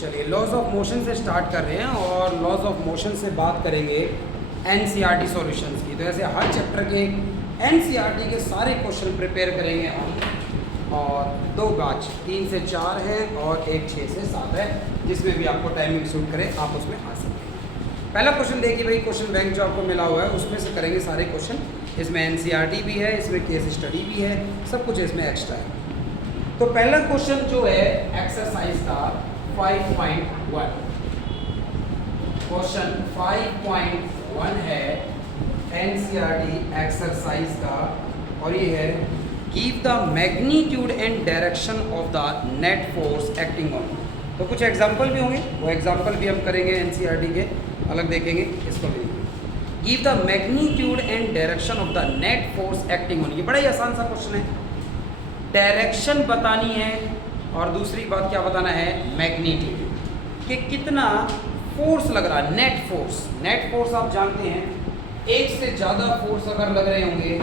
चलिए laws of motion से start कर रहे हैं और लॉज ऑफ मोशन से बात करेंगे एनसीईआरटी सॉल्यूशंस की। तो ऐसे हर चैप्टर के एनसीईआरटी के सारे क्वेश्चन प्रिपेयर करेंगे हम, और 2 बैच 3 से 4 है और एक 6 से 7 है, जिसमें भी आपको टाइमिंग सूट करे आप उसमें आ सकते हैं। पहला क्वेश्चन देखिए भाई, क्वेश्चन बैंक जो आपको मिला हुआ है उसमें से करेंगे सारे क्वेश्चन। इसमें एनसीईआरटी भी है, इसमें केस स्टडी भी है, सब कुछ इसमें एक्स्ट्रा है। तो पहला क्वेश्चन जो है एक्सरसाइज का 5.1, क्वेश्चन 5.1 है एनसीईआरटी एक्सरसाइज का, और ये है give the magnitude and direction of the net force acting on. तो कुछ एग्जांपल भी होंगे, वो एग्जांपल भी हम करेंगे एनसीईआरटी के, अलग देखेंगे, इसको भी give the magnitude and direction of the net force acting on. ये बड़ा ही आसान सा क्वेश्चन है, डायरेक्शन बतानी है और दूसरी बात क्या बताना है, मैग्नीट्यूड, कि कितना फोर्स लग रहा है, नेट फोर्स। नेट फोर्स आप जानते हैं, एक से ज़्यादा फोर्स अगर लग रहे होंगे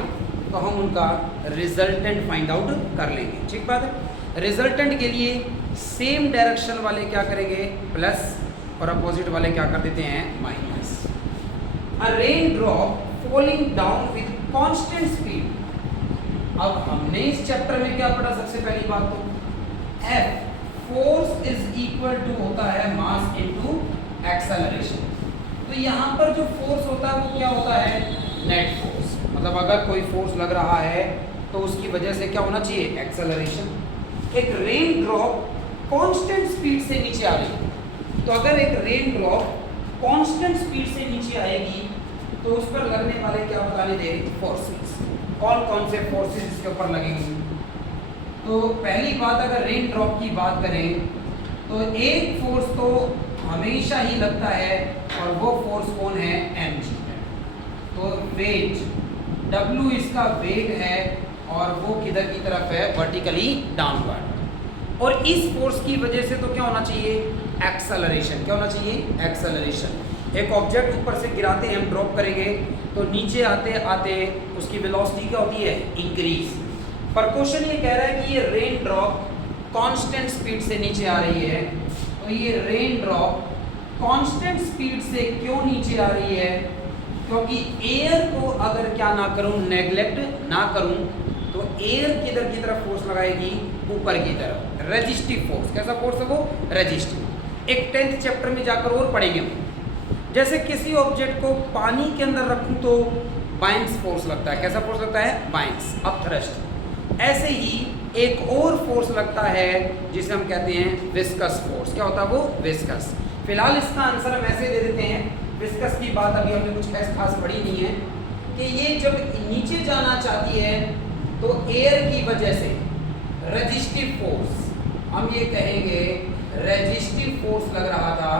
तो हम उनका रिजल्टेंट फाइंड आउट कर लेंगे, ठीक बात है। रिजल्टेंट के लिए सेम डायरेक्शन वाले क्या करेंगे, प्लस, और अपोजिट वाले क्या कर देते हैं, minus. A rain drop falling down with constant speed. अब हमने इस चैप्टर में क्या पढ़ा, सबसे पहली बात तो F force is equal to होता है मास इनटू एक्सेलरेशन। तो यहाँ पर जो फोर्स होता है वो क्या होता है, नेट फोर्स। मतलब अगर कोई फोर्स लग रहा है तो उसकी वजह से क्या होना चाहिए, एक्सेलरेशन। एक रेन ड्रॉप कांस्टेंट स्पीड से नीचे आ रही है, तो अगर एक रेन ड्रॉप कांस्टेंट स्पीड से नीचे आएगी तो उस पर लगने वाले क्या बताने दे, फोर्सेस। कौन कौन से फोर्सेस इसके ऊपर लगेंगे। तो पहली बात, अगर रेन ड्रॉप की बात करें तो एक फोर्स तो हमेशा ही लगता है, और वो फोर्स कौन है, mg। तो वेट w इसका वेट है, और वो किधर की तरफ है, वर्टिकली डाउनवर्ड। और इस फोर्स की वजह से तो क्या होना चाहिए, एक्सेलरेशन। क्या होना चाहिए, एक्सेलरेशन। एक ऑब्जेक्ट ऊपर से गिराते हैं हम, ड्रॉप करेंगे तो नीचे आते आते उसकी वेलोसिटी क्या होती है, इंक्रीज। पर क्वेश्चन ये कह रहा है कि ये रेन ड्रॉप कांस्टेंट स्पीड से नीचे आ रही है, तो ये रेन ड्रॉप कांस्टेंट स्पीड से क्यों नीचे आ रही है, क्योंकि एयर को अगर क्या ना करूं, नेग्लेक्ट ना करूं, तो एयर किधर की तरफ फोर्स लगाएगी, ऊपर की तरफ, रेजिस्टिव फोर्स। कैसा फोर्स है वो, रेजिस्टिव। एक 10th चैप्टर में जाकर और पढ़ेंगे हम। जैसे किसी ऑब्जेक्ट को पानी के अंदर रखूं तो बाइंस फोर्स लगता है, कैसा फोर्स लगता है, बाइंस, अप थ्रस्ट। ऐसे ही एक और फोर्स लगता है जिसे हम कहते हैं विस्कस फोर्स। क्या होता है वो, विस्कस। फिलहाल इसका आंसर हम ऐसे दे देते हैं, विस्कस की बात अभी हमने कुछ ऐसा खास पढ़ी नहीं है, कि ये जब नीचे जाना चाहती है तो एयर की वजह से रेजिस्टिव फोर्स, हम ये कहेंगे रेजिस्टिव फोर्स लग रहा था,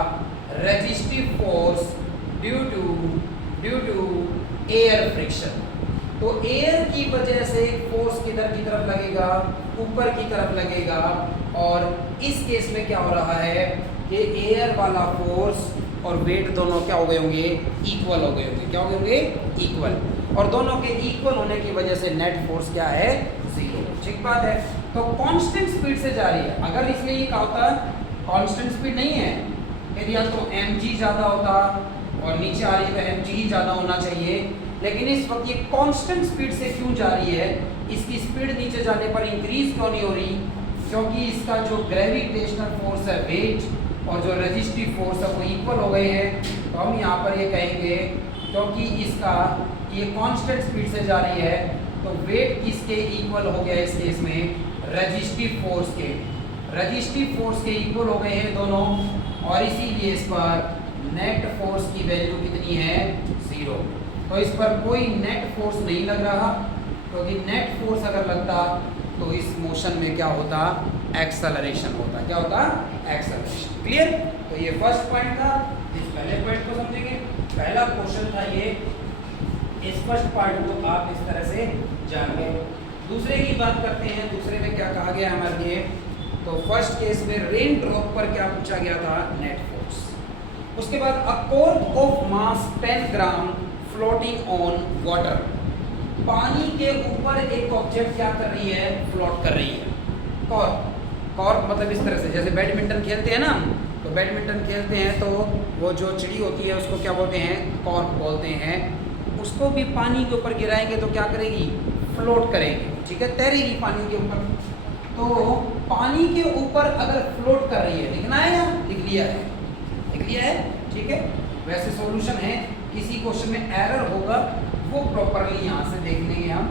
resistive force due to air friction. तो एयर की वजह से फोर्स किधर की तरफ लगेगा, ऊपर की तरफ लगेगा, और इस केस में क्या हो रहा है कि एयर वाला फोर्स और वेट दोनों क्या हो गए होंगे, इक्वल हो गए होंगे। क्या हो गए होंगे, इक्वल। और दोनों के इक्वल होने की वजह से नेट फोर्स क्या है, 0, ठीक बात है। तो कांस्टेंट स्पीड से जा रही है, अगर इसलिए ये कहा होता कांस्टेंट स्पीड नहीं है, यदि या तो mg ज़्यादा होता और नीचे आ रही है तो mg ही ज़्यादा होना चाहिए, लेकिन इस वक्त ये कांस्टेंट स्पीड से क्यों जा रही है, इसकी स्पीड नीचे जाने पर इंक्रीज क्यों नहीं हो रही, क्योंकि इसका जो ग्रेविटेशनल फोर्स है, वेट, और जो रेजिस्टिव फोर्स है वो इक्वल हो गए हैं। तो हम यहाँ पर ये कहेंगे, क्योंकि इसका ये कांस्टेंट स्पीड से जा रही है तो वेट किसके इक्वल हो गया, इस केस में रेजिस्टिव फोर्स के, रेजिस्टिव फोर्स के इक्वल हो गए हैं दोनों, और इसीलिए इस पर नेट फोर्स की वैल्यू कितनी है, 0। तो इस पर कोई नेट फोर्स नहीं लग रहा, क्योंकि नेट फोर्स अगर लगता तो इस मोशन में क्या होता, एक्सेलरेशन होता। क्या होता, एक्सेलरेशन। क्लियर। तो ये फर्स्ट पॉइंट था, इस पहले पॉइंट को समझेंगे। पहला क्वेश्चन था ये, इस फर्स्ट पार्ट को आप इस तरह से जान गए। दूसरे की बात करते हैं, दूसरे में क्या कहा गया हमारे लिए। तो फर्स्ट केस में रेन ड्रॉप पर क्या पूछा गया था, नेट फोर्स। उसके बाद अ cork of mass 10 gram floating on water. पानी के ऊपर एक ऑब्जेक्ट क्या कर रही है, फ्लोट कर रही है। कॉर्क, कॉर्क मतलब इस तरह से, जैसे बैडमिंटन खेलते हैं ना, तो तो बैडमिंटन खेलते हैं तो वो जो चिड़ी होती है उसको क्या बोलते हैं, कॉर्क बोलते हैं, उसको भी पानी के ऊपर गिराएंगे तो क्या करेगी, फ्लोट करेगी, ठीक है, तैरेगी पानी के ऊपर। तो पानी के ऊपर अगर फ्लोट कर रही है, लिखना है या लिख लिया है, लिख लिया है, ठीक है। वैसे सॉल्यूशन है, किसी क्वेश्चन में एरर होगा वो प्रॉपरली यहाँ से देख लेंगे हम,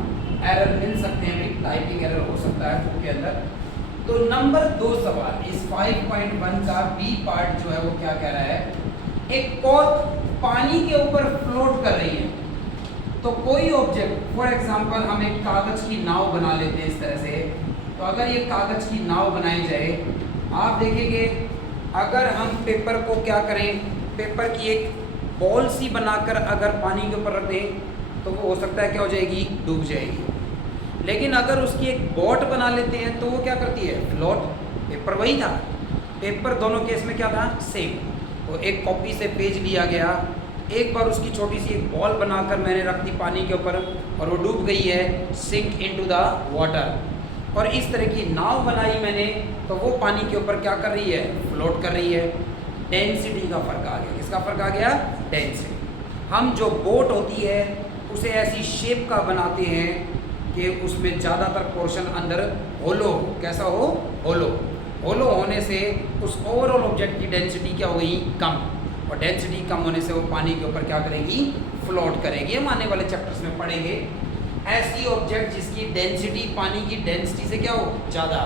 एरर मिल सकते हैं भाई, टाइपिंग एरर हो सकता है बुक के अंदर। तो नंबर 2 सवाल इस 5.1 का बी पार्ट जो है वो क्या कह रहा है, एक कॉर्क पानी के ऊपर फ्लोट कर रही है, तो कोई ऑब्जेक्ट, फॉर एग्जांपल हम एक कागज की नाव बना लेते हैं इस तरह से। तो अगर ये कागज की नाव बनाई जाए, आप देखेंगे अगर हम पेपर को क्या करें, पेपर की एक बॉल सी बनाकर अगर पानी के ऊपर रख दें तो वो हो सकता है क्या हो जाएगी, डूब जाएगी। लेकिन अगर उसकी एक बोट बना लेते हैं तो वो क्या करती है, फ्लोट। पेपर वही था, पेपर दोनों केस में क्या था, सेम। तो एक कॉपी से पेज लिया गया, एक बार उसकी छोटी सी एक बॉल बनाकर मैंने रख दी पानी के ऊपर और वो डूब गई है, सिंक इनटू द वाटर। और इस तरह की नाव बनाई मैंने तो वो पानी के ऊपर क्या कर रही है, फ्लोट कर रही है। डेंसिटी का फर्क आ गया, किसका फर्क आ गया, डेंसिटी। हम जो बोट होती है उसे ऐसी शेप का बनाते हैं कि उसमें ज़्यादातर पोर्शन अंदर होलो, कैसा हो, होलो। होलो होने से उस ओवरऑल ऑब्जेक्ट की डेंसिटी क्या हो गई, कम, और डेंसिटी कम होने से वो पानी के ऊपर क्या करेगी, फ्लोट करेगी। हम आने वाले चैप्टर्स में पढ़ेंगे। ऐसी ऑब्जेक्ट जिसकी डेंसिटी पानी की डेंसिटी से क्या हो, ज़्यादा,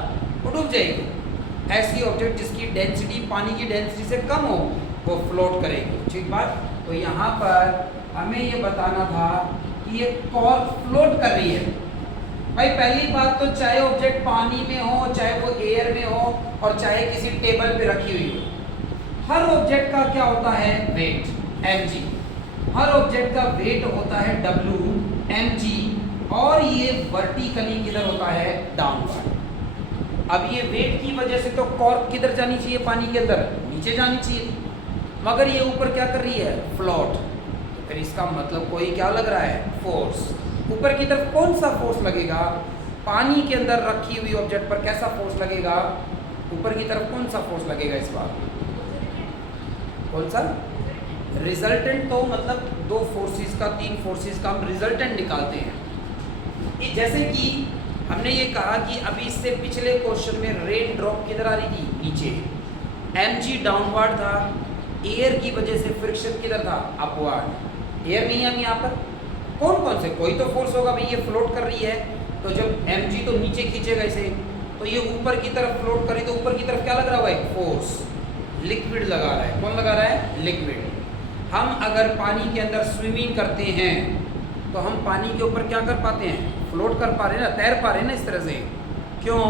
वो डूब जाएगी। ऐसी ऑब्जेक्ट जिसकी डेंसिटी पानी की डेंसिटी से कम हो वो फ्लोट करेगी, ठीक बात। तो यहाँ पर हमें ये बताना था कि ये कॉर्क फ्लोट कर रही है। भाई पहली बात तो चाहे ऑब्जेक्ट पानी में हो, चाहे वो एयर में हो, और चाहे किसी टेबल पे रखी हुई हो, हर ऑब्जेक्ट का क्या होता है, वेट, mg। हर ऑब्जेक्ट का वेट होता है w, mg, और ये वर्टिकली किधर होता है, डाउनवर्ड। अब ये वेट की वजह से तो कॉर्क किधर जानी चाहिए, पानी के अंदर, नीचे जानी चाहिए, मगर ये ऊपर क्या कर रही है, फ्लोट। तो फिर इसका मतलब कोई क्या लग रहा है, फोर्स। ऊपर की तरफ कौन सा फोर्स लगेगा, पानी के अंदर रखी हुई ऑब्जेक्ट पर कैसा फोर्स लगेगा, ऊपर की तरफ कौन सा फोर्स लगेगा इस बार, कौन सा, रिजल्टेंट। तो मतलब 2 फोर्सेस का, 3 फोर्सेस का हम रिजल्टेंट निकालते हैं। जैसे कि हमने ये कहा कि अभी इससे पिछले क्वेश्चन में रेन ड्रॉप किधर आ रही थी, नीचे, mg डाउनवर्ड था, एयर की वजह से फ्रिक्शन किधर था, अपवर्ड। एयर नहीं है यहाँ पर, कौन कौन से, कोई तो फोर्स होगा भाई, ये फ्लोट कर रही है, तो जब mg तो नीचे खींचेगा इसे, तो ये ऊपर की तरफ फ्लोट करी, तो ऊपर की तरफ क्या लग रहा है, एक फोर्स, लिक्विड लगा रहा है। कौन लगा रहा है, लिक्विड। हम अगर पानी के अंदर स्विमिंग करते हैं तो हम पानी के ऊपर क्या कर पाते हैं, फ्लोट कर पा रहे हैं ना, तैर पा रहे हैं ना इस तरह से, क्यों,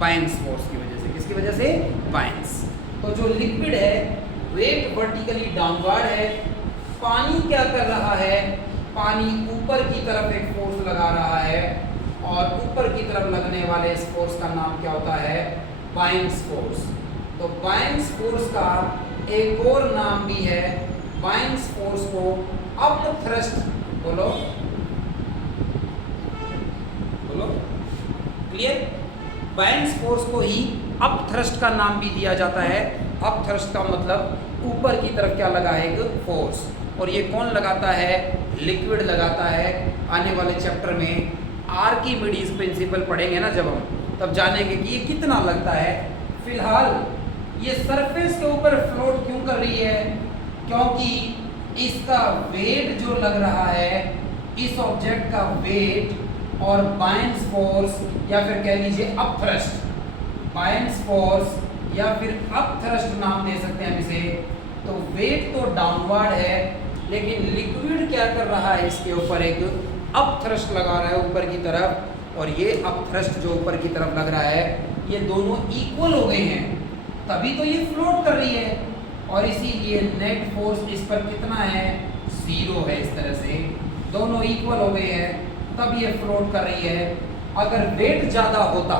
बायन्स फोर्स की वजह से। किसकी वजह से, बायन्स। तो जो लिक्विड है वेट वर्टिकली डाउनवर्ड है, पानी क्या कर रहा है, पानी ऊपर की तरफ एक फोर्स लगा रहा है, और ऊपर की तरफ लगने वाले इस फोर्स का नाम क्या होता है, बायन्स फोर्स। तो बायन्स फोर्स का एक और नाम भी है, बायन्स फोर्स को अप थ्रस्ट, बोलो बोलो, क्लियर। बायन्स फोर्स को ही अप थ्रस्ट का नाम भी दिया जाता है। अप थ्रस्ट का मतलब ऊपर की तरफ क्या लगा है, एक फोर्स, और ये कौन लगाता है, लिक्विड लगाता है। आने वाले चैप्टर में आर्किमिडीज प्रिंसिपल पढ़ेंगे ना जब हम, तब जानेंगे कि ये कितना लगता है। फिलहाल ये सरफेस के ऊपर फ्लोट क्यों कर रही है, क्योंकि इसका वेट जो लग रहा है, इस ऑब्जेक्ट का वेट और बायन्स फोर्स, या फिर कह लीजिए अप थ्रस्ट, बायन्स फोर्स या फिर अप थ्रस्ट नाम दे सकते हैं हम इसे। तो वेट तो डाउनवर्ड है, लेकिन लिक्विड क्या कर रहा है, इसके ऊपर एक अप थ्रस्ट लगा रहा है ऊपर की तरफ, और ये अप थ्रस्ट जो ऊपर की तरफ लग रहा है, ये दोनों इक्वल हो गए हैं, तभी तो ये फ्लोट कर रही है। और इसीलिए नेट फोर्स इस पर कितना है, 0 है। इस तरह से दोनों इक्वल हो गए हैं, तब ये फ्लोट कर रही है। अगर वेट ज़्यादा होता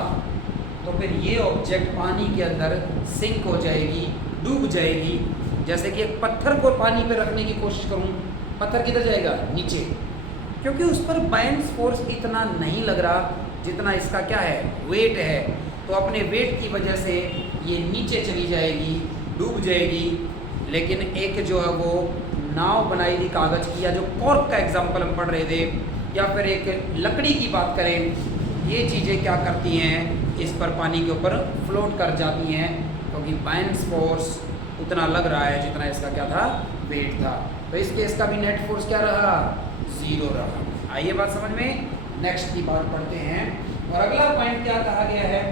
तो फिर ये ऑब्जेक्ट पानी के अंदर सिंक हो जाएगी, डूब जाएगी। जैसे कि एक पत्थर को पानी पे रखने की कोशिश करूं, पत्थर किधर जाएगा, नीचे, क्योंकि उस पर बायन्स फोर्स इतना नहीं लग रहा जितना इसका क्या है, वेट है। तो अपने वेट की वजह से ये नीचे चली जाएगी, डूब जाएगी। लेकिन एक जो है वो नाव बनाई थी कागज़ की, या जो कॉर्क का एग्जाम्पल हम पढ़ रहे थे, या फिर एक लकड़ी की बात करें, ये चीज़ें क्या करती हैं, इस पर पानी के ऊपर फ्लोट कर जाती हैं, क्योंकि बायनेंस फोर्स उतना लग रहा है जितना इसका क्या था, वेट था। तो इस केस का भी नेट फोर्स क्या रहा, 0 रहा। आइए बात समझ में, नेक्स्ट की बात पढ़ते हैं। और अगला पॉइंट क्या कहा गया है,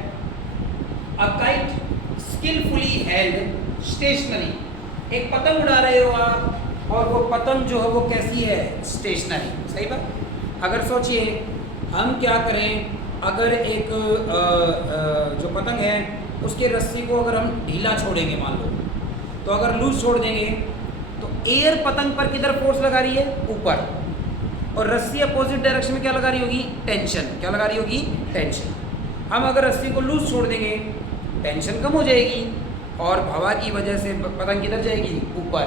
a kite skilfully held stationary. एक पतंग उड़ा रहे हो आप, और वो पतंग जो है वो कैसी है, स्टेशनरी। सही बात। अगर सोचिए हम क्या करें, अगर एक जो पतंग है उसके रस्सी को अगर हम ढीला छोड़ेंगे मान लो, तो अगर लूज छोड़ देंगे तो एयर पतंग पर किधर फोर्स लगा रही है, ऊपर, और रस्सी अपोजिट डायरेक्शन में क्या लगा रही होगी, टेंशन। क्या लगा रही होगी, टेंशन। हम अगर रस्सी को लूज छोड़ देंगे, टेंशन कम हो जाएगी और हवा की वजह से पतंग किधर जाएगी, ऊपर।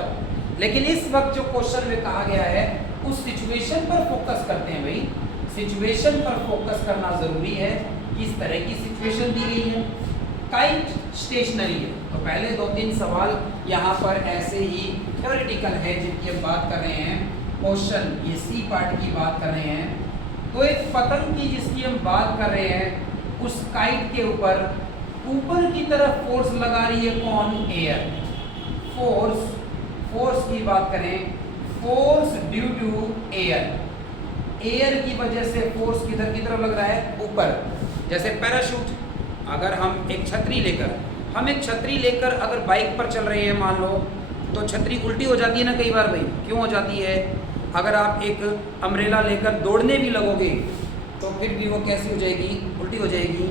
लेकिन इस वक्त जो क्वेश्चन में कहा गया है उस सिचुएशन पर फोकस करते हैं भाई, सिचुएशन पर फोकस करना जरूरी है। किस तरह की सिचुएशन दी गई है, काइट स्टेशनरी है। तो पहले 2-3 सवाल यहाँ पर ऐसे ही थ्योरेटिकल है जिनकी हम बात कर रहे हैं। क्वेश्चन ये सी पार्ट की बात कर रहे हैं। तो एक पतंग की जिसकी हम बात कर रहे हैं, उस काइट के ऊपर की तरफ फोर्स लगा रही है कौन, एयर। फोर्स की बात करें, फोर्स ड्यू टू एयर की वजह से फोर्स किधर की तरफ लग रहा है, ऊपर। जैसे पैराशूट, अगर हम एक छतरी लेकर अगर बाइक पर चल रहे हैं मान लो, तो छतरी उल्टी हो जाती है ना कई बार भाई, क्यों हो जाती है। अगर आप एक अम्ब्रेला लेकर दौड़ने भी लगोगे तो फिर भी वो कैसी हो जाएगी, उल्टी हो जाएगी,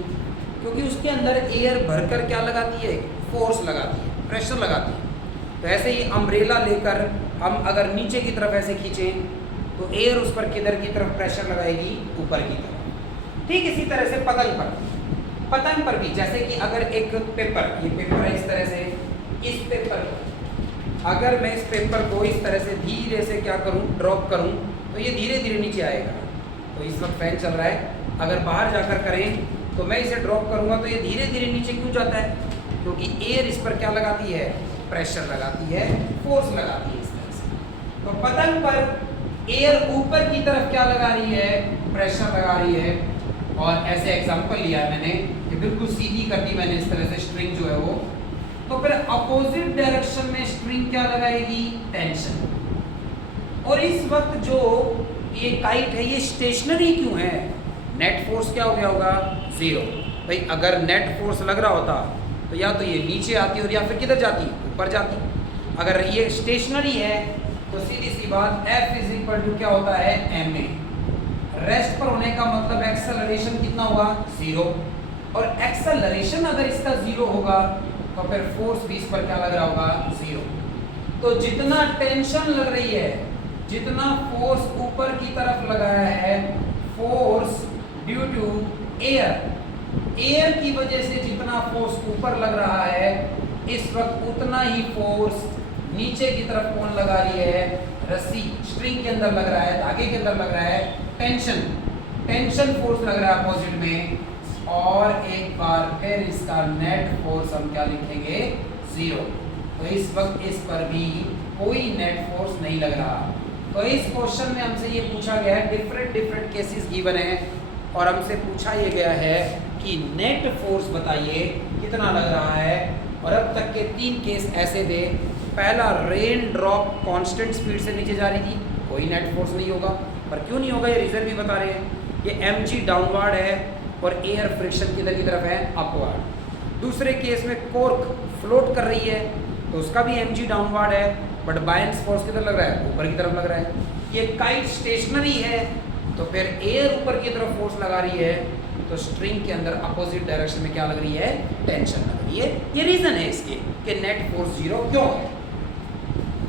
क्योंकि उसके अंदर एयर भरकर क्या लगाती है, फोर्स लगाती है, प्रेशर लगाती है। तो ऐसे ही अम्ब्रेला लेकर हम अगर नीचे की तरफ ऐसे खींचें तो एयर उस पर किधर की तरफ प्रेशर लगाएगी, ऊपर की तरफ। ठीक इसी तरह से पतंग पर भी, जैसे कि अगर एक पेपर, ये पेपर है इस तरह से, इस पेपर अगर मैं इस पेपर को इस तरह से धीरे से क्या करूं, ड्रॉप करूं, तो ये धीरे धीरे नीचे आएगा। तो इस वक्त फैन चल रहा है, अगर बाहर जाकर करें तो मैं इसे ड्रॉप करूंगा तो ये धीरे धीरे नीचे क्यों जाता है, क्योंकि एयर इस पर क्या लगाती है, प्रेशर लगाती है, फोर्स लगाती है इस तरह से। तो पतंग पर एयर ऊपर की तरफ क्या लगा रही है, प्रेशर लगा रही है। और ऐसे एग्जांपल लिया है मैंने कि बिल्कुल सीधी कर दी मैंने इस तरह से स्ट्रिंग जो है वो, तो फिर अपोजिट डायरेक्शन में स्ट्रिंग क्या लगाएगी, टेंशन। और इस वक्त जो ये काइट है ये स्टेशनरी क्यों है, नेट फोर्स क्या हो गया होगा, 0। भाई अगर नेट फोर्स लग रहा होता तो या तो ये नीचे आती और या फिर किधर जाती, ऊपर जाती। अगर ये स्टेशनरी है तो सीधी सी बात F इज इक्वल टू क्या होता है, ma। रेस्ट पर होने का मतलब एक्सेलरेशन कितना होगा, 0। और एक्सेलरेशन अगर इसका 0 होगा तो फिर फोर्स भी इस पर क्या लग रहा होगा, 0। तो जितना टेंशन लग रही है, जितना फोर्स ऊपर की तरफ लगाया है, फोर्स ड्यू टू एयर की वजह से जितना फोर्स ऊपर लग रहा है, इस वक्त उतना ही फोर्स नीचे की तरफ कौन लगा रही है, रस्सी, स्ट्रिंग के अंदर लग रहा है, धागे के अंदर लग रहा है, टेंशन फोर्स लग रहा है अपोजिट में। और एक बार फिर इसका नेट फोर्स हम क्या लिखेंगे, 0। तो इस वक्त इस पर भी कोई नेट फोर्स नहीं लग रहा। तो इस क्वेश्चन में हमसे ये पूछा गया है, डिफरेंट केसेस गिवन है और हमसे पूछा ये गया है कि नेट फोर्स बताइए कितना लग रहा है। और अब तक के 3 केस ऐसे थे। पहला, रेन ड्रॉप कांस्टेंट स्पीड से नीचे जा रही थी, कोई नेट फोर्स नहीं होगा। पर क्यों नहीं होगा, ये रीजन भी बता रहे हैं। ये mg डाउनवर्ड है और एयर फ्रिक्शन किधर की तरफ है, अपवर्ड। दूसरे केस में कॉर्क फ्लोट कर रही है तो उसका भी mg डाउनवर्ड है, बट बायनेंस फोर्स किधर लग रहा है, ऊपर की तरफ लग रहा है। ये काइट स्टेशनरी है तो फिर एयर ऊपर की तरफ फोर्स लगा रही है, तो स्ट्रिंग के अंदर अपोजिट डायरेक्शन में क्या लग रही है, टेंशन लग रही है। ये रीजन है इसके कि नेट फोर्स 0 क्यों है।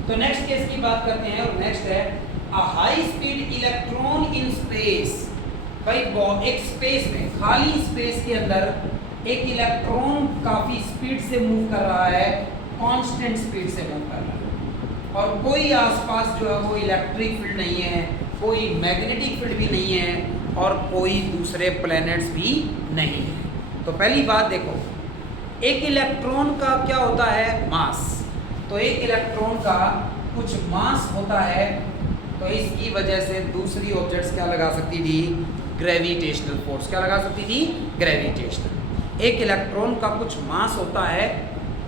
तो नेक्स्ट केस की बात करते हैं और नेक्स्ट है a high speed electron in space. भाई एक स्पेस में, खाली स्पेस के अंदर एक इलेक्ट्रॉन काफी स्पीड से मूव कर रहा है, कांस्टेंट स्पीड से मूव कर रहा है, और कोई आसपास जो है वो इलेक्ट्रिक फील्ड नहीं है, कोई मैग्नेटिक फील्ड भी नहीं है, और कोई दूसरे प्लैनेट्स भी नहीं है। तो पहली बात देखो, एक इलेक्ट्रॉन का क्या होता है, मास। तो एक इलेक्ट्रॉन का कुछ मास होता है, तो इसकी वजह से दूसरी ऑब्जेक्ट्स क्या लगा सकती थी, ग्रेविटेशनल फोर्स। क्या लगा सकती थी, ग्रेविटेशनल। एक इलेक्ट्रॉन का कुछ मास होता है,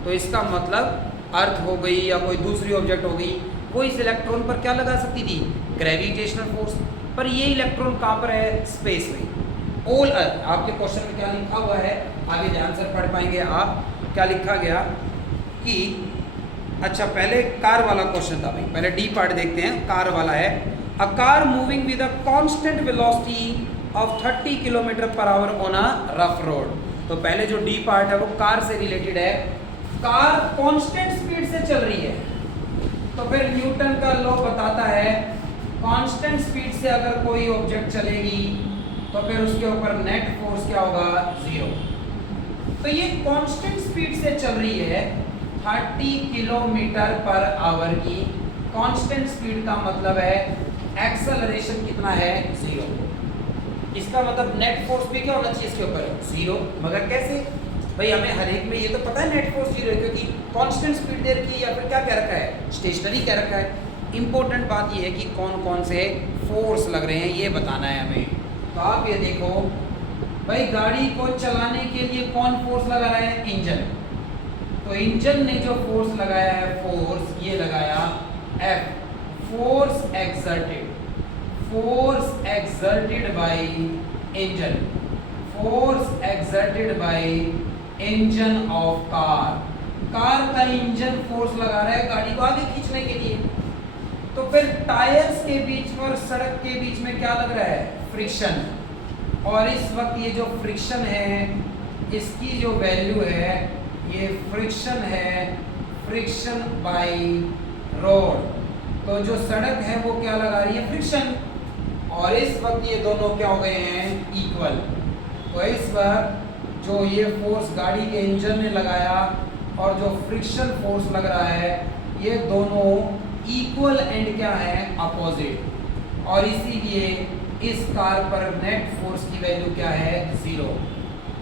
तो इसका मतलब अर्थ हो गई या कोई दूसरी ऑब्जेक्ट हो गई, वो इस इलेक्ट्रॉन पर क्या लगा सकती थी, ग्रेविटेशनल फोर्स। पर ये इलेक्ट्रॉन कहाँ पर है, स्पेस में। ऑल अर्थ, आपके क्वेश्चन में क्या लिखा हुआ है, आगे ध्यान से पढ़ पाएंगे आप। क्या लिखा गया कि अच्छा पहले कार वाला क्वेश्चन था भाई, पहले डी पार्ट देखते हैं। कार वाला है, a car moving with a constant velocity of 30 kilometre per hour on a rough road. तो पहले जो डी पार्ट है वो कार से रिलेटेड है। कार कांस्टेंट स्पीड से चल रही है, तो फिर न्यूटन का लॉ बताता है कांस्टेंट स्पीड से अगर कोई ऑब्जेक्ट चलेगी तो फिर उसके ऊपर नेट फोर्स क्या होगा, 0। तो ये कांस्टेंट स्पीड से चल रही है 30 किलोमीटर पर आवर की। कांस्टेंट स्पीड का मतलब है एक्सेलरेशन कितना है, 0। इसका मतलब नेट फोर्स भी क्या होना चाहिए इसके ऊपर, 0। मगर कैसे भाई, हमें हर एक में ये तो पता है नेट फोर्स 0 है, क्योंकि कांस्टेंट स्पीड दे रखी है या फिर क्या कह रखा है, स्टेशनरी कह रखा है। इंपॉर्टेंट बात ये है कि कौन कौन से फोर्स लग रहे हैं ये बताना है हमें। तो आप ये देखो भाई, गाड़ी को चलाने के लिए कौन फोर्स लगा रहा है, इंजन। तो इंजन ने जो फोर्स लगाया है, फोर्स ये लगाया F, force exerted by engine, force exerted by engine of car. Car का इंजन फोर्स लगा रहा है गाड़ी को आगे खींचने के लिए। तो फिर टायर्स के बीच और सड़क के बीच में क्या लग रहा है, फ्रिक्शन। और इस वक्त ये जो फ्रिक्शन है, इसकी जो वैल्यू है, ये फ्रिक्शन है, फ्रिक्शन बाय रोड। तो जो सड़क है वो क्या लगा रही है, फ्रिक्शन। और इस वक्त ये दोनों क्या हो गए हैं, इक्वल। तो इस वक्त जो ये फोर्स गाड़ी के इंजन ने लगाया और जो फ्रिक्शन फोर्स लग रहा है, ये दोनों इक्वल एंड क्या है, अपोजिट। और इसीलिए इस कार पर नेट फोर्स की वैल्यू क्या है, 0।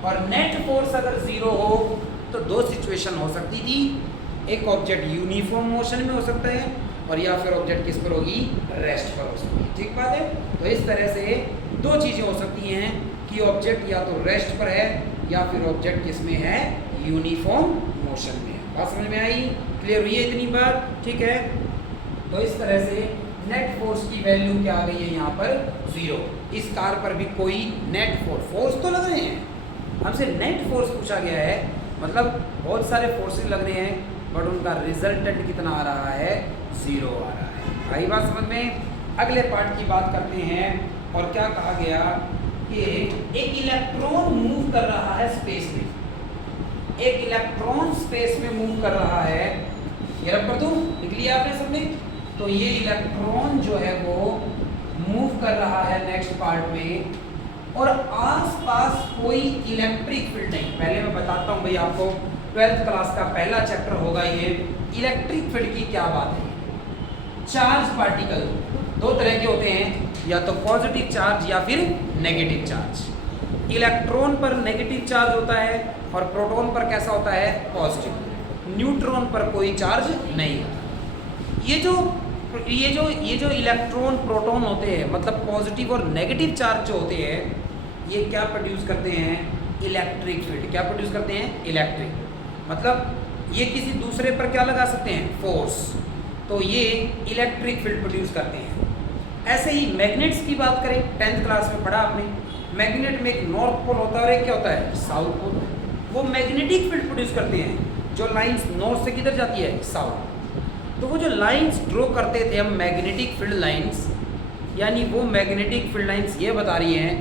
और नेट फोर्स अगर 0 हो तो दो सिचुएशन हो सकती थी, एक ऑब्जेक्ट यूनिफॉर्म मोशन में हो सकता है और या फिर ऑब्जेक्ट किस पर होगी, रेस्ट पर हो सकती है। ठीक बात है। तो इस तरह से दो चीज़ें हो सकती हैं कि ऑब्जेक्ट या तो रेस्ट पर है या फिर ऑब्जेक्ट किस में है, यूनिफॉर्म मोशन में है। बात समझ में आई, क्लियर हुई है इतनी बात, ठीक है। तो इस तरह से नेट फोर्स की वैल्यू क्या आ गई है यहाँ पर, 0। इस कार पर भी कोई नेट फोर्स तो लग रहे हैं, हमसे नेट फोर्स पूछा गया है, मतलब बहुत सारे फोर्सेस लग रहे हैं, बट उनका रिजल्टेंट कितना आ रहा है, 0 आ रहा है। आई बात समझ में। अगले पार्ट की बात करते हैं, और क्या कहा गया कि एक इलेक्ट्रॉन मूव कर रहा है स्पेस में। एक इलेक्ट्रॉन स्पेस में मूव कर रहा है, ये रब कर दूं, लिख लिया आपने सबने। तो ये इलेक्ट्रॉन जो है वो मूव कर रहा है नेक्स्ट पार्ट में, और आसपास कोई इलेक्ट्रिक फील्ड नहीं। पहले मैं बताता हूँ भाई आपको, 12th क्लास का पहला चैप्टर होगा ये, इलेक्ट्रिक फील्ड की क्या बात है। चार्ज पार्टिकल दो तरह के होते हैं, या तो पॉजिटिव चार्ज या फिर नेगेटिव चार्ज। इलेक्ट्रॉन पर नेगेटिव चार्ज होता है और प्रोटॉन पर कैसा होता है, पॉजिटिव। न्यूट्रॉन पर कोई चार्ज नहीं होता। ये जो इलेक्ट्रॉन प्रोटॉन होते हैं, मतलब पॉजिटिव और नेगेटिव चार्ज जो होते हैं, ये क्या प्रोड्यूस करते हैं, इलेक्ट्रिक फील्ड। क्या प्रोड्यूस करते हैं, इलेक्ट्रिक। मतलब ये किसी दूसरे पर क्या लगा सकते हैं, फोर्स। तो ये इलेक्ट्रिक फील्ड प्रोड्यूस करते हैं। ऐसे ही मैग्नेट्स की बात करें, 10th क्लास में पढ़ा आपने, मैग्नेट में एक नॉर्थ पोल होता है और एक क्या होता है, साउथ पोल। वो मैग्नेटिक फील्ड प्रोड्यूस करते हैं। जो लाइंस नॉर्थ से किधर जाती है, साउथ। तो वो जो लाइंस ड्रॉ करते थे हम, मैग्नेटिक फील्ड लाइंस, यानी वो मैग्नेटिक फील्ड लाइंस ये बता रही हैं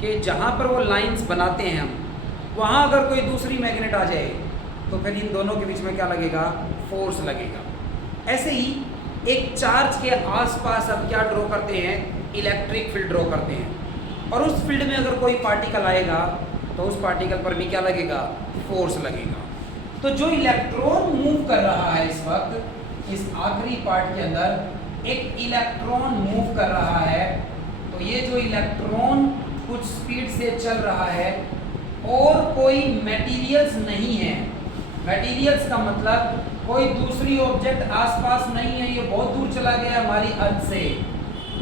कि जहाँ पर वो लाइंस बनाते हैं हम, वहाँ अगर कोई दूसरी मैग्नेट आ जाए तो फिर इन दोनों के बीच में क्या लगेगा, फोर्स लगेगा। ऐसे ही एक चार्ज के आसपास अब क्या ड्रॉ करते हैं, इलेक्ट्रिक फील्ड ड्रॉ करते हैं। और उस फील्ड में अगर कोई पार्टिकल आएगा तो उस पार्टिकल पर भी क्या लगेगा, फोर्स लगेगा। तो जो इलेक्ट्रॉन मूव कर रहा है इस वक्त, इस आखिरी पार्ट के अंदर एक इलेक्ट्रॉन मूव कर रहा है। तो ये जो इलेक्ट्रॉन कुछ स्पीड से चल रहा है और कोई मटेरियल्स नहीं है, मटेरियल्स का मतलब कोई दूसरी ऑब्जेक्ट आसपास नहीं है, ये बहुत दूर चला गया हमारी अर्थ से।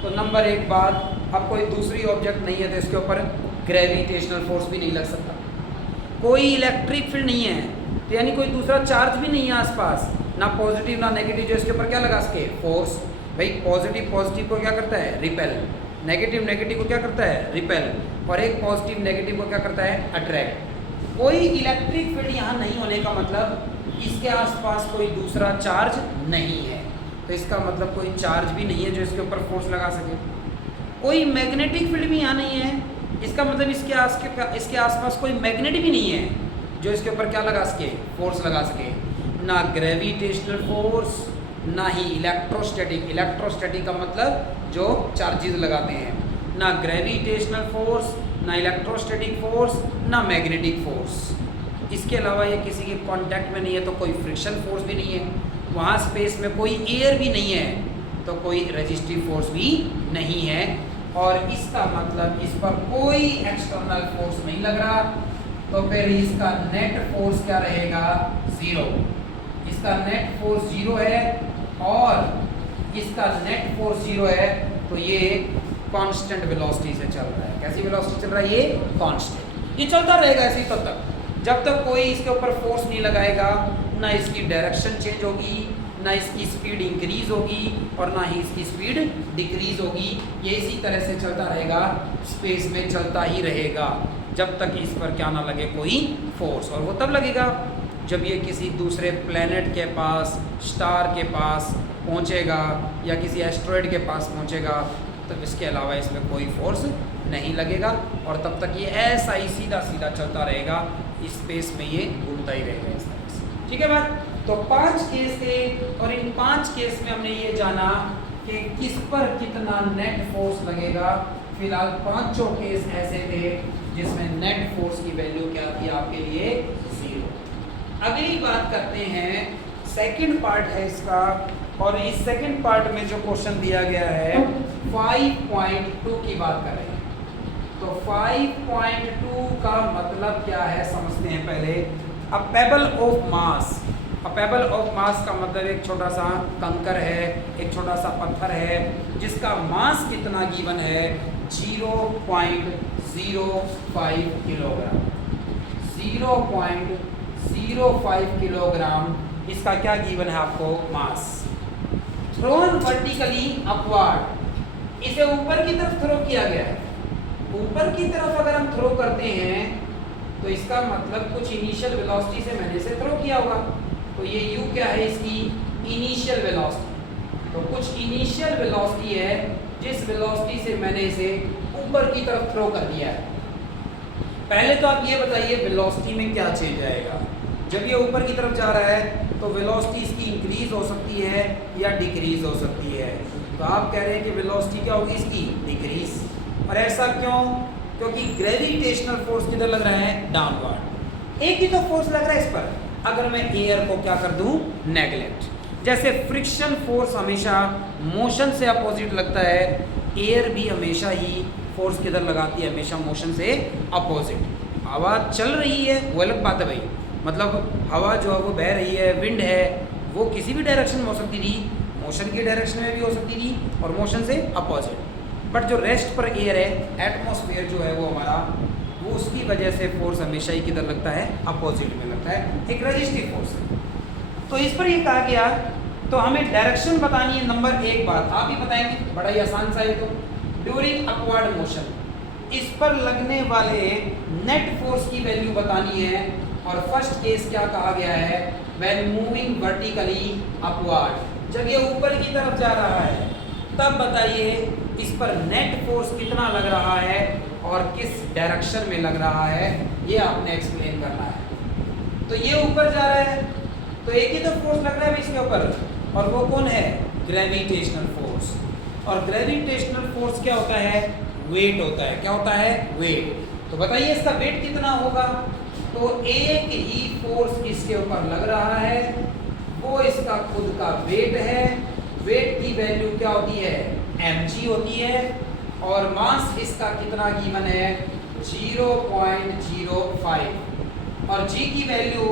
तो नंबर एक बात, अब कोई दूसरी ऑब्जेक्ट नहीं है तो इसके ऊपर ग्रेविटेशनल फोर्स भी नहीं लग सकता। कोई इलेक्ट्रिक फील्ड नहीं है तो यानी कोई दूसरा चार्ज भी नहीं है आसपास, ना पॉजिटिव ना नेगेटिव, जो इसके ऊपर क्या लगा सके, फोर्स। भाई पॉजिटिव पॉजिटिव को क्या करता है, रिपेल, नेगेटिव नेगेटिव को क्या करता है, रिपेल, और एक पॉजिटिव नेगेटिव को क्या करता है, अट्रैक्ट। कोई इलेक्ट्रिक फील्ड यहाँ नहीं होने का मतलब इसके आसपास कोई दूसरा चार्ज नहीं है, तो इसका मतलब कोई चार्ज भी नहीं है जो इसके ऊपर फोर्स लगा सके। कोई मैग्नेटिक फील्ड भी यहाँ नहीं है, इसका मतलब इसके आसपास कोई मैग्नेट भी नहीं है जो इसके ऊपर क्या लगा सके, फोर्स लगा सके। ना ग्रेविटेशनल फोर्स, ना ही इलेक्ट्रोस्टैटिक, इलेक्ट्रोस्टैटिक का मतलब जो चार्जेस लगाते हैं, ना ग्रेविटेशनल फोर्स, ना इलेक्ट्रोस्टैटिक फोर्स, ना मैग्नेटिक फोर्स। इसके अलावा ये किसी के कांटेक्ट में नहीं है तो कोई फ्रिक्शन फोर्स भी नहीं है, वहाँ स्पेस में कोई एयर भी नहीं है तो कोई रेजिस्टिव फोर्स भी नहीं है, और इसका मतलब इस पर कोई एक्सटर्नल फोर्स नहीं लग रहा, तो फिर इसका नेट फोर्स क्या रहेगा, जीरो। इसका नेट फोर्स जीरो है, और इसका नेट फोर्स जीरो है, तो ये कांस्टेंट वेलोसिटी से चल रहा है। कैसी वेलोसिटी चल रहा है, ये कांस्टेंट। ये चलता रहेगा ऐसे ही तब तक जब तक कोई इसके ऊपर फोर्स नहीं लगाएगा, ना इसकी डायरेक्शन चेंज होगी, ना इसकी स्पीड इंक्रीज होगी, और ना ही इसकी स्पीड डिक्रीज होगी। ये इसी तरह से चलता रहेगा, स्पेस में चलता ही रहेगा जब तक इस पर क्या ना लगे कोई फोर्स। और वो तब लगेगा जब ये किसी दूसरे प्लेनेट के पास, स्टार के पास पहुंचेगा या किसी एस्ट्रॉयड के पास पहुंचेगा, तब इसके अलावा इसमें कोई फोर्स नहीं लगेगा, और तब तक ये ऐसा ही सीधा सीधा चलता रहेगा, स्पेस में ये घूमता ही रहेगा इस तरह से। ठीक है बात। तो 5 केस थे, और इन 5 केस में हमने ये जाना कि किस पर कितना नेट फोर्स लगेगा। फिलहाल 5 केस ऐसे थे जिसमें नेट फोर्स की वैल्यू क्या थी आपके लिए, 0। अगली बात करते हैं, सेकंड पार्ट है इसका, और इस सेकंड पार्ट में जो क्वेश्चन दिया गया है 5.2 की बात कर रहे हैं। तो 5.2 का मतलब क्या है समझते हैं पहले। A pebble of mass, a pebble of mass का मतलब एक छोटा सा कंकर है, एक छोटा सा पत्थर है जिसका मास कितना गिवन है, 0.05 किलोग्राम। 0.05 किलोग्राम इसका क्या गिवन है आपको, मास। थ्रोन वर्टिकली अपवर्ड, इसे ऊपर की तरफ थ्रो किया गया है। ऊपर की तरफ अगर हम थ्रो करते हैं तो इसका मतलब कुछ इनिशियल वेलोसिटी से मैंने इसे थ्रो किया होगा, तो ये u क्या है, इसकी इनिशियल वेलोसिटी। तो कुछ इनिशियल वेलोसिटी है जिस वेलोसिटी से मैंने इसे ऊपर की तरफ थ्रो कर दिया है। पहले तो आप ये बताइए वेलोसिटी में क्या चेंज आएगा। जब ये ऊपर की तरफ जा रहा है तो वेलोसिटी इसकी इंक्रीज हो सकती है या डिक्रीज हो सकती है। तो आप कह रहे हैं कि वेलोसिटी क्या होगी इसकी, डिक्रीज। और ऐसा क्यों, क्योंकि ग्रेविटेशनल फोर्स किधर लग रहा है, डाउनवर्ड। एक ही तो फोर्स लग रहा है इस पर, अगर मैं एयर को क्या कर दूं, नेगलेक्ट। जैसे फ्रिक्शन फोर्स हमेशा मोशन से अपोजिट लगता है, एयर भी हमेशा ही फोर्स किधर लगाती है, हमेशा मोशन से अपोजिट। हवा चल रही है वो अलग बात है भाई, मतलब हवा जो है वो बह रही है, विंड है, वो किसी भी डायरेक्शन में हो सकती थी, मोशन की डायरेक्शन में भी हो सकती थी और मोशन से अपोजिट। बट जो रेस्ट पर एयर है, एटमॉस्फेयर जो है वो हमारा, वो उसकी वजह से फोर्स हमेशा ही किधर लगता है, अपोजिट में लगता है, एक रेजिस्टिव फोर्स है। तो इस पर ये कहा गया, तो हमें डायरेक्शन बतानी है। नंबर 1 बात आप ही बताएंगे, बड़ा ही आसान सा है। तो ड्यूरिंग अपवर्ड मोशन, इस पर लगने वाले नेट फोर्स की वैल्यू बतानी है। और फर्स्ट केस क्या कहा गया है, व्हेन मूविंग वर्टिकली अपवर्ड, जब ये ऊपर की तरफ जा रहा है तब बताइए इस पर नेट फोर्स कितना लग रहा है और किस डायरेक्शन में लग रहा है, ये आपने एक्सप्लेन करना है। तो ये ऊपर जा रहा है तो एक ही तो फोर्स लग रहा है इसके ऊपर, और वो कौन है, ग्रेविटेशनल फोर्स। और ग्रेविटेशनल फोर्स क्या होता है, वेट होता है। क्या होता है, वेट। तो बताइए इसका वेट कितना होगा। तो एक ही फोर्स इसके ऊपर लग रहा है, वो इसका खुद का वेट है। वेट की वैल्यू क्या होती है, mg होती है, और मास इसका कितना गिवन है, 0.05, और g की वैल्यू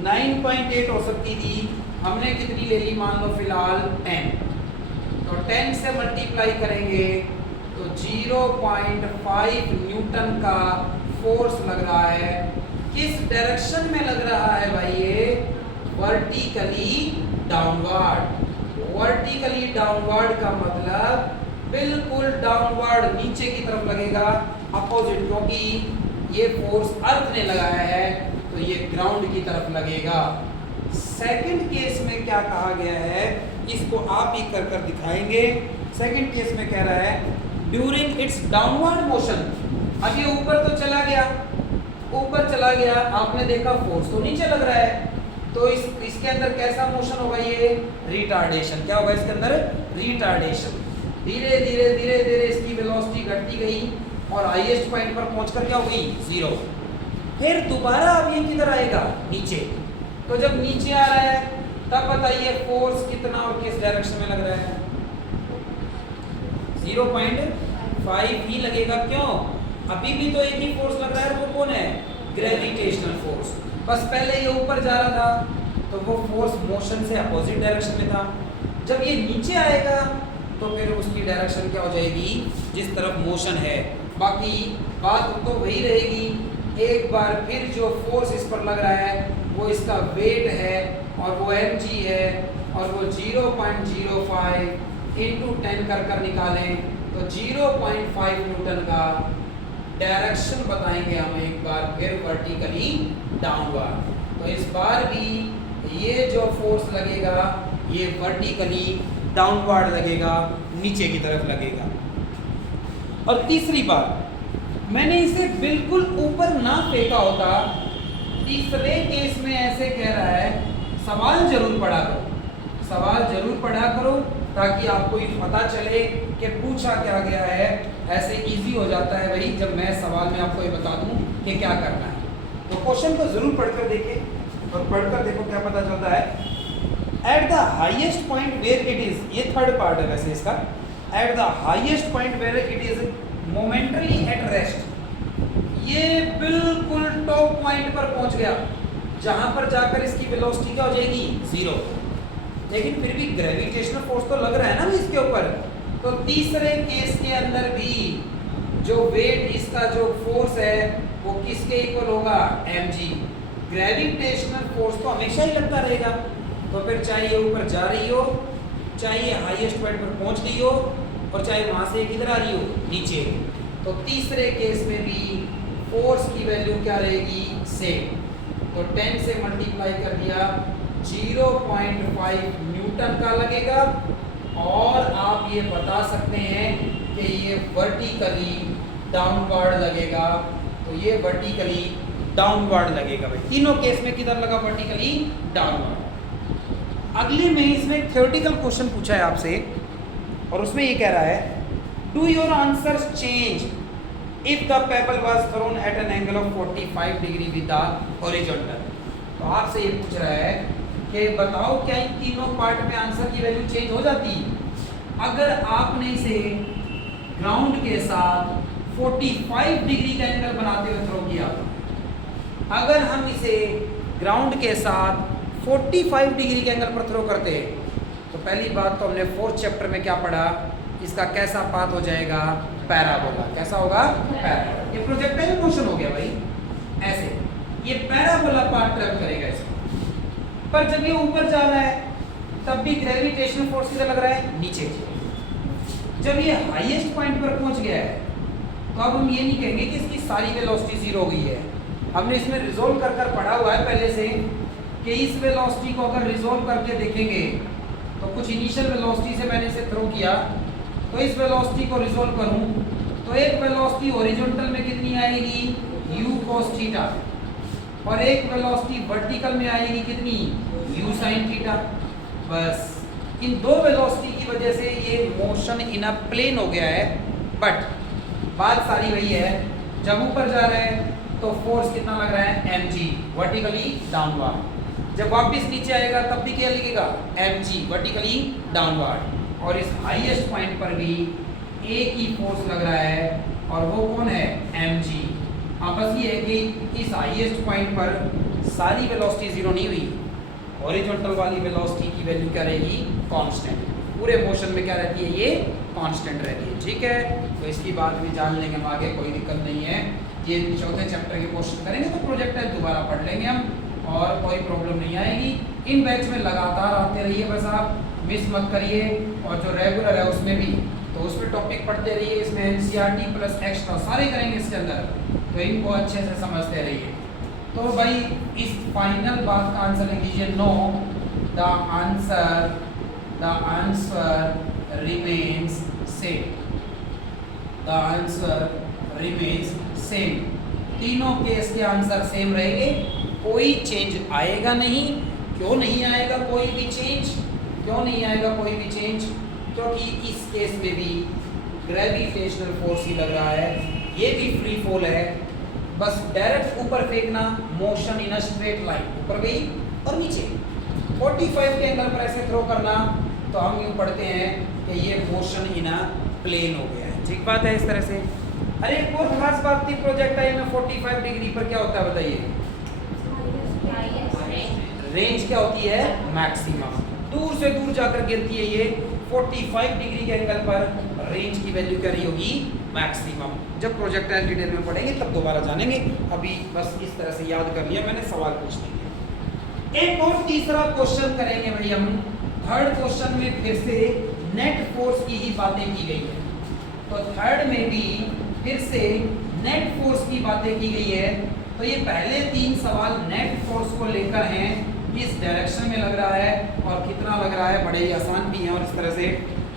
9.8 हो सकती थी, हमने कितनी ले ली मान लो फिलहाल 10, तो 10 से मल्टीप्लाई करेंगे तो 0.5 न्यूटन का फोर्स लग रहा है। किस डायरेक्शन में लग रहा है भाई ये? Vertically downward. वर्टिकली डाउनवर्ड का मतलब बिल्कुल डाउनवर्ड नीचे की तरफ लगेगा, अपोजिट, क्योंकि ये फोर्स अर्थ ने लगाया है तो ये ग्राउंड की तरफ लगेगा। सेकंड केस में क्या कहा गया है, इसको आप ही कर कर दिखाएंगे। सेकंड केस में कह रहा है ड्यूरिंग इट्स डाउनवर्ड मोशन, अब ये ऊपर तो चला गया, ऊपर चला गया, आपने देखा फोर्स तो नीचे लग रहा है, तो इसके अंदर कैसा मोशन होगा? ये रिटार्डेशन। क्या होगा इसके अंदर? रिटार्डेशन। धीरे धीरे धीरे धीरे इसकी वेलोसिटी घटती गई और हाईएस्ट पॉइंट पर पहुंचकर क्या हो गई? 0। फिर दोबारा अब ये किधर आएगा? नीचे। तो जब नीचे आ रहा है तब बताइए फोर्स कितना और किस डायरेक्शन में लग रहा है? 0.5 ही लगेगा। क्यों? अभी भी तो एक ही फोर्स लग रहा है, वो कौन है? Gravitational force. बस पहले ये ऊपर जा रहा था तो वो फोर्स मोशन से अपोजिट डायरेक्शन में था, जब ये नीचे आएगा तो फिर उसकी डायरेक्शन क्या हो जाएगी? जिस तरफ मोशन है। बाकी बात तो वही रहेगी। एक बार फिर जो फोर्स इस पर लग रहा है वो इसका वेट है और वो mg है, और वो 0.05 इंटू 10 कर निकालें तो 0.5 न्यूटन का डायरेक्शन बताएंगे हम एक बार फिर वर्टिकली डाउनवर्ड। तो इस बार भी ये जो फोर्स लगेगा ये वर्टिकली डाउनवर्ड लगेगा, नीचे की तरफ लगेगा। और तीसरी बात, मैंने इसे बिल्कुल ऊपर ना फेंका होता, तीसरे केस में ऐसे कह रहा है सवाल जरूर पढ़ा करो, सवाल जरूर पढ़ा करो ताकि आपको ये पता चले कि पूछा क्या गया है। ऐसे इजी हो जाता है भाई जब मैं सवाल में आपको ये बता दूं कि क्या करना है। तो क्वेश्चन को जरूर पढ़कर देखें और पढ़कर देखो क्या पता चलता है। At the highest point where it is, ये थर्ड पार्ट है वैसे इसका, at the highest point where it is momentarily at rest, ये बिल्कुल टॉप पॉइंट पर पहुंच गया जहां पर जाकर इसकी वेलोसिटी क्या हो जाएगी? 0। लेकिन फिर भी ग्रेविटेशनल फोर्स तो लग रहा है ना इसके ऊपर। तो तीसरे केस के अंदर भी जो वेट इसका जो फोर्स है वो किसके इक्वल होगा? mg। ग्रेविटेशनल फोर्स तो हमेशा ही लगता रहेगा, तो फिर चाहे ये ऊपर जा रही हो, चाहे ये हाईएस्ट पॉइंट पर पहुंच गई हो, और चाहे वहां से किधर आ रही हो? नीचे। तो तीसरे केस में भी फोर्स की वैल्यू क्या रहेगी? सेम। तो 10 से मल्टीप्लाई कर दिया, 0.5 न्यूटन का लगेगा। और आप ये बता सकते हैं कि ये वर्टिकली डाउनवर्ड लगेगा, तो ये वर्टिकली डाउनवर्ड लगेगा भाई। तीनों केस में किधर लगा? Vertically downward. अगले में इसमें थ्योरेटिकल क्वेश्चन पूछा है आपसे, और उसमें ये कह रहा है do your answers change if the pebble was thrown at an angle of 45 degree with the horizontal. तो आपसे ये पूछ रहा है कि बताओ क्या इन तीनों पार्ट में आंसर की वैल्यू चेंज हो जाती अगर आपने इसे ग्राउंड के साथ 45 डिग्री का एंगल बनाते हुए थ्रो किया? अगर हम इसे ग्राउंड के साथ 45 डिग्री के एंगल पर थ्रो करते हैं तो पहली बात तो हमने 4th चैप्टर में क्या पढ़ा, इसका कैसा पाथ हो जाएगा? पैराबोला। कैसा होगा? पैराबोला। ये प्रोजेक्टाइल मोशन हो गया भाई, ऐसे ये पैराबोला पाथ ट्रेवल करेगा इसमें। पर जब ये ऊपर जा रहा है तब भी ग्रेविटेशनल फोर्स किधर लग रहा है? नीचे। जब ये हाईएस्ट पॉइंट पर पहुंच गया है तो अब हम ये नहीं कहेंगे कि इसकी सारी वेलोसिटी 0 हो गई है। हमने इसमें रिजोल्व कर कर पढ़ा हुआ है पहले से कि इस वेलोसिटी को अगर रिजोल्व करके देखेंगे तो कुछ इनिशियल वेलोसिटी से मैंने इसे थ्रो किया, तो इस वेलोसिटी को रिजोल्व करूं तो एक वेलोसिटी हॉरिजॉन्टल में कितनी आएगी? u cos थीटा, और एक वेलोसिटी वर्टिकल में आएगी कितनी? u sin theta. बस इन दो वेलोसिटी की वजह से ये मोशन इन अ प्लेन हो गया है। बट बात सारी वही है, जब ऊपर जा रहे हैं तो फोर्स कितना लग रहा है? mg, vertically downward. जब वापस नीचे आएगा तब भी क्या लिखेगा? mg, vertically downward. और इस हाईएस्ट पॉइंट पर भी एक ही फोर्स लग रहा है और वो कौन है? mg। हाँ, बस ये है कि इस हाईएस्ट पॉइंट पर सारी वेलोसिटी जीरो नहीं हुई, हॉरिजॉन्टल वाली वेलोसिटी की वैल्यू क्या रहेगी, कांस्टेंट। पूरे मोशन में क्या रहती है, ये कांस्टेंट रहती है। ठीक है, तो इसकी बात भी जान लेंगे हम आगे, कोई दिक्कत नहीं है। ये चौथे चैप्टर के क्वेश्चन करेंगे तो प्रोजेक्टाइल दोबारा पढ़ लेंगे हम और कोई प्रॉब्लम नहीं आएगी। इन बैच में लगातार आते रहिए, बस आप मिस मत करिए। और जो रेगुलर है उसमें भी तो उस पर टॉपिक पढ़ते रहिए। इसमें एनसीईआरटी प्लस एक्स्ट्रा सारे करेंगे इसके अंदर, तो इनको अच्छे से समझते रहिए। तो भाई इस फाइनल बात का आंसर लिख दीजिए, know the answer remains same. The answer remains same. तीनों केस के आंसर सेम रहेंगे, कोई चेंज आएगा नहीं। क्यों नहीं आएगा कोई भी चेंज, क्यों नहीं आएगा कोई भी चेंज? क्योंकि इस केस में भी ग्रेविटेशनल फोर्स ही लग रहा है, ये भी फ्री फॉल है। बस डायरेक्ट ऊपर फेंकना, motion in a straight line, ऊपर गई और नीचे 45 के एंगल पर ऐसे थ्रो करना, तो हम यूँ पढ़ते हैं कि ये मोशन इन अ प्लेन हो गया है। ठीक बात है इस तरह से। अरे एक और खास बात थी, प्रोजेक्टाइल में 45 डिग्री पर क्या होता है बताइए? रेंज क्या होती है? मैक्सिमम। दूर से दूर जाकर गिरती है ये 45 डिग्री के एंगल पर, रेंज की वैल्यू क्या रही होगी? मैक्सिमम। जब प्रोजेक्टाइल डिटेल में पढ़ेंगे तब दोबारा जानेंगे, अभी बस इस तरह से याद कर लिया मैंने, सवाल पूछ लेंगे। एक और तीसरा क्वेश्चन करेंगे भाई हम। थर्ड क्वेश्चन में फिर से नेट फोर्स की ही बातें की गई है, तो थर्ड में भी फिर से नेट फोर्स की बातें की गई है। तो ये पहले 3 सवाल नेट फोर्स को लेकर हैं, किस डायरेक्शन में लग रहा है और कितना लग रहा है, बड़े ही आसान भी हैं और इस तरह से।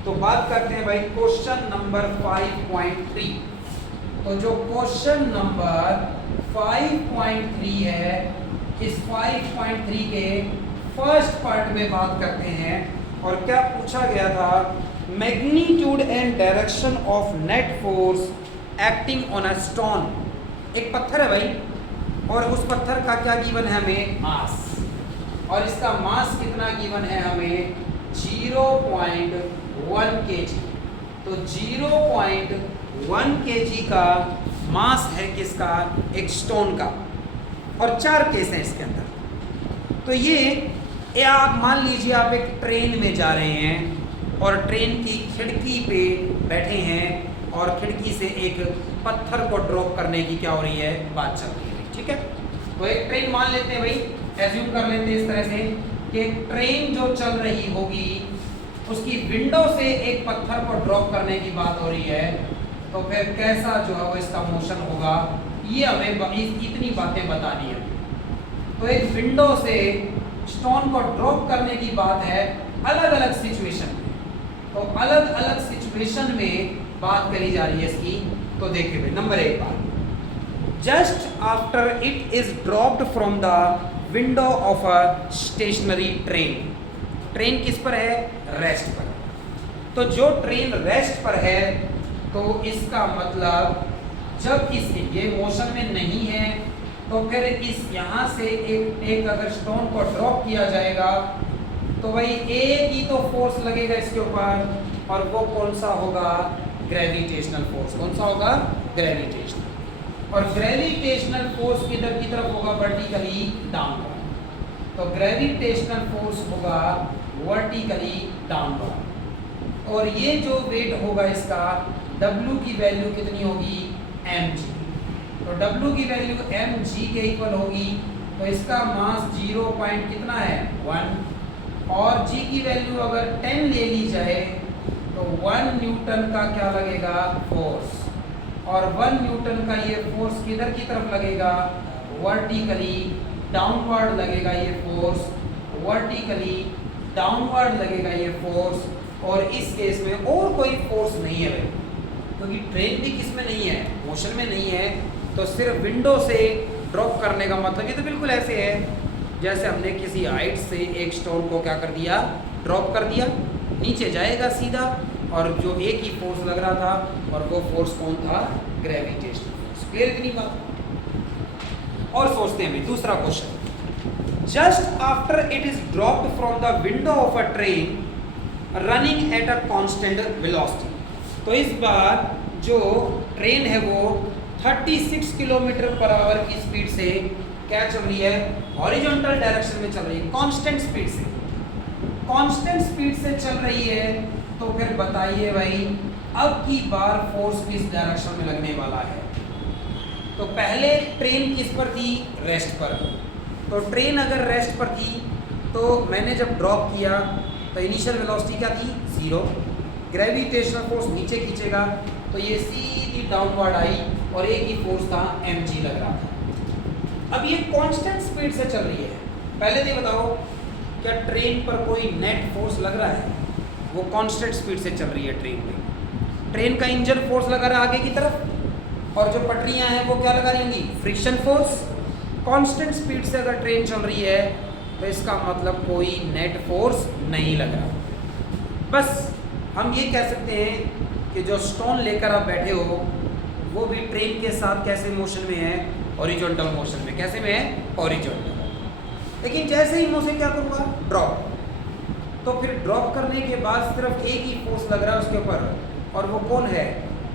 तो बात करते हैं भाई क्वेश्चन नंबर 5.3। तो जो क्वेश्चन नंबर 5.3 है, इस 5.3 के फर्स्ट पार्ट में बात करते हैं। और क्या पूछा गया था? Magnitude and direction of net force acting on a stone. एक पत्थर है भाई, और उस पत्थर का क्या गिवन है हमें? मास। और इसका मास कितना गिवन है हमें? 0.1 kg। तो 0.1 kg का मास है किसका? एक स्टोन का। और 4 केस हैं इसके अंदर। तो ये आप मान लीजिए आप एक ट्रेन में जा रहे हैं और ट्रेन की खिड़की पे बैठे हैं और खिड़की से एक पत्थर को ड्रॉप करने की क्या हो रही है? बात चल रही है। ठीक है, तो एक ट्रेन मान लेते हैं भाई, एज्यूम कर लेते हैं इस तरह से कि एक ट्रेन जो चल रही होगी उसकी विंडो से एक पत्थर को ड्रॉप करने की बात हो रही है। तो फिर कैसा जो है वो इसका मोशन होगा, ये हमें इतनी बातें बतानी है। तो एक विंडो से स्टोन को ड्रॉप करने की बात है अलग अलग सिचुएशन में। तो अलग अलग सिचुएशन में बात करी जा रही है इसकी। तो देखिए भाई, नंबर 1 बात, just after it is dropped from the window of a stationary train. Train किस पर है? रेस्ट पर। तो जो ट्रेन रेस्ट पर है, तो इसका मतलब जब ये मोशन में नहीं है, तो फिर इस यहाँ से एक अगर स्टोन को ड्रॉप किया जाएगा तो भाई एक ही तो फोर्स लगेगा इसके ऊपर, और वो कौन सा होगा? Gravitational force. कौन सा होगा? ग्रेविटेशनल। और ग्रेविटेशनल फोर्स किधर की तरफ होगा? Vertically downward. तो ग्रेविटेशनल फोर्स होगा वर्टिकली डाउनवर्ड। और ये जो वेट होगा इसका, W की वैल्यू कितनी होगी? mg। तो W की वैल्यू mg के इक्वल होगी। तो इसका मास 0 पॉइंट कितना है? 1। और g की वैल्यू अगर 10 ले ली जाए तो 1 न्यूटन का क्या लगेगा? फोर्स। और 1 न्यूटन का ये फोर्स किधर की तरफ लगेगा? वर्टिकली डाउनवर्ड लगेगा ये फोर्स, वर्टिकली डाउनवर्ड लगेगा ये फोर्स। और इस केस में और कोई फोर्स नहीं है भाई, क्योंकि ट्रेन भी किस में नहीं है? मोशन में नहीं है। तो सिर्फ विंडो से ड्रॉप करने का मतलब ये तो बिल्कुल ऐसे है जैसे हमने किसी हाइट से एक स्टोन को क्या कर दिया? ड्रॉप कर दिया, नीचे जाएगा सीधा, और जो एक ही फोर्स लग रहा था, और वो फोर्स कौन था? Gravitational force. क्लियर इतनी बात? और सोचते हैं दूसरा question, just after it is dropped from the window of a train running at a constant velocity. तो इस बार जो ट्रेन है वो 36 किलोमीटर पर आवर की स्पीड से क्या चल रही है? हॉरिजॉन्टल डायरेक्शन में चल रही है कांस्टेंट स्पीड से, कांस्टेंट स्पीड से चल रही है, तो फिर बताइए भाई अब की बार फोर्स किस डायरेक्शन में लगने वाला है। तो पहले ट्रेन किस पर थी, रेस्ट पर। तो ट्रेन अगर रेस्ट पर थी तो मैंने जब ड्रॉप किया तो इनिशियल वेलोसिटी क्या थी, 0। ग्रेविटेशनल फोर्स नीचे खींचेगा तो ये सीधी डाउनवर्ड आई और एक ही फोर्स था mg लग रहा था। अब ये कांस्टेंट स्पीड से चल रही है। पहले तो बताओ क्या ट्रेन पर कोई नेट फोर्स लग रहा है, वो कांस्टेंट स्पीड से चल रही है ट्रेन में। ट्रेन का इंजन फोर्स लगा रहा है आगे की तरफ और जो पटरियां हैं वो क्या लगा रही होंगी, फ्रिक्शन फोर्स। कांस्टेंट स्पीड से अगर ट्रेन चल रही है तो इसका मतलब कोई नेट फोर्स नहीं लग रहा। बस हम ये कह सकते हैं कि जो स्टोन लेकर आप बैठे हो वो भी ट्रेन के साथ कैसे मोशन में है, हॉरिजॉन्टल मोशन में। कैसे में है, हॉरिजॉन्टल। लेकिन जैसे ही मैं उसे क्या करूँगा, ड्रॉप, तो फिर ड्रॉप करने के बाद सिर्फ एक ही फोर्स लग रहा है उसके ऊपर, और वो कौन है,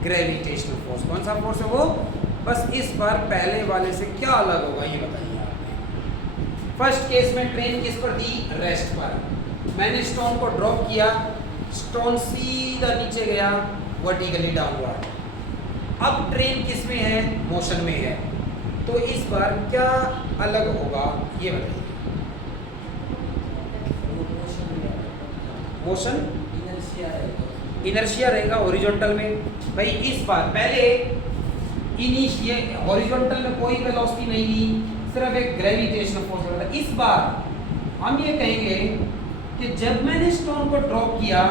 ग्रेविटेशनल फोर्स। कौन सा फोर्स है वो, बस इस बार पहले वाले से क्या अलग होगा ये बताइए आप। फर्स्ट केस में ट्रेन किस पर थी, रेस्ट पर। मैंने स्टोन को ड्रॉप किया, स्टोन सीधा नीचे गया वर्टिकली डाउनवर्ड। अब ट्रेन किस में है, मोशन में है, तो इस बार क्या अलग होगा ये बताइए। मोशन इनर्शिया रहेगा हॉरिजॉन्टल में। भाई इस बार पहले इनिशियल हॉरिजॉन्टल में कोई वेलोसिटी नहीं थी, सिर्फ एक ग्रेविटेशनल फोर्स लगा था। इस बार हम ये कहेंगे कि जब मैंने स्टोन को ड्रॉप किया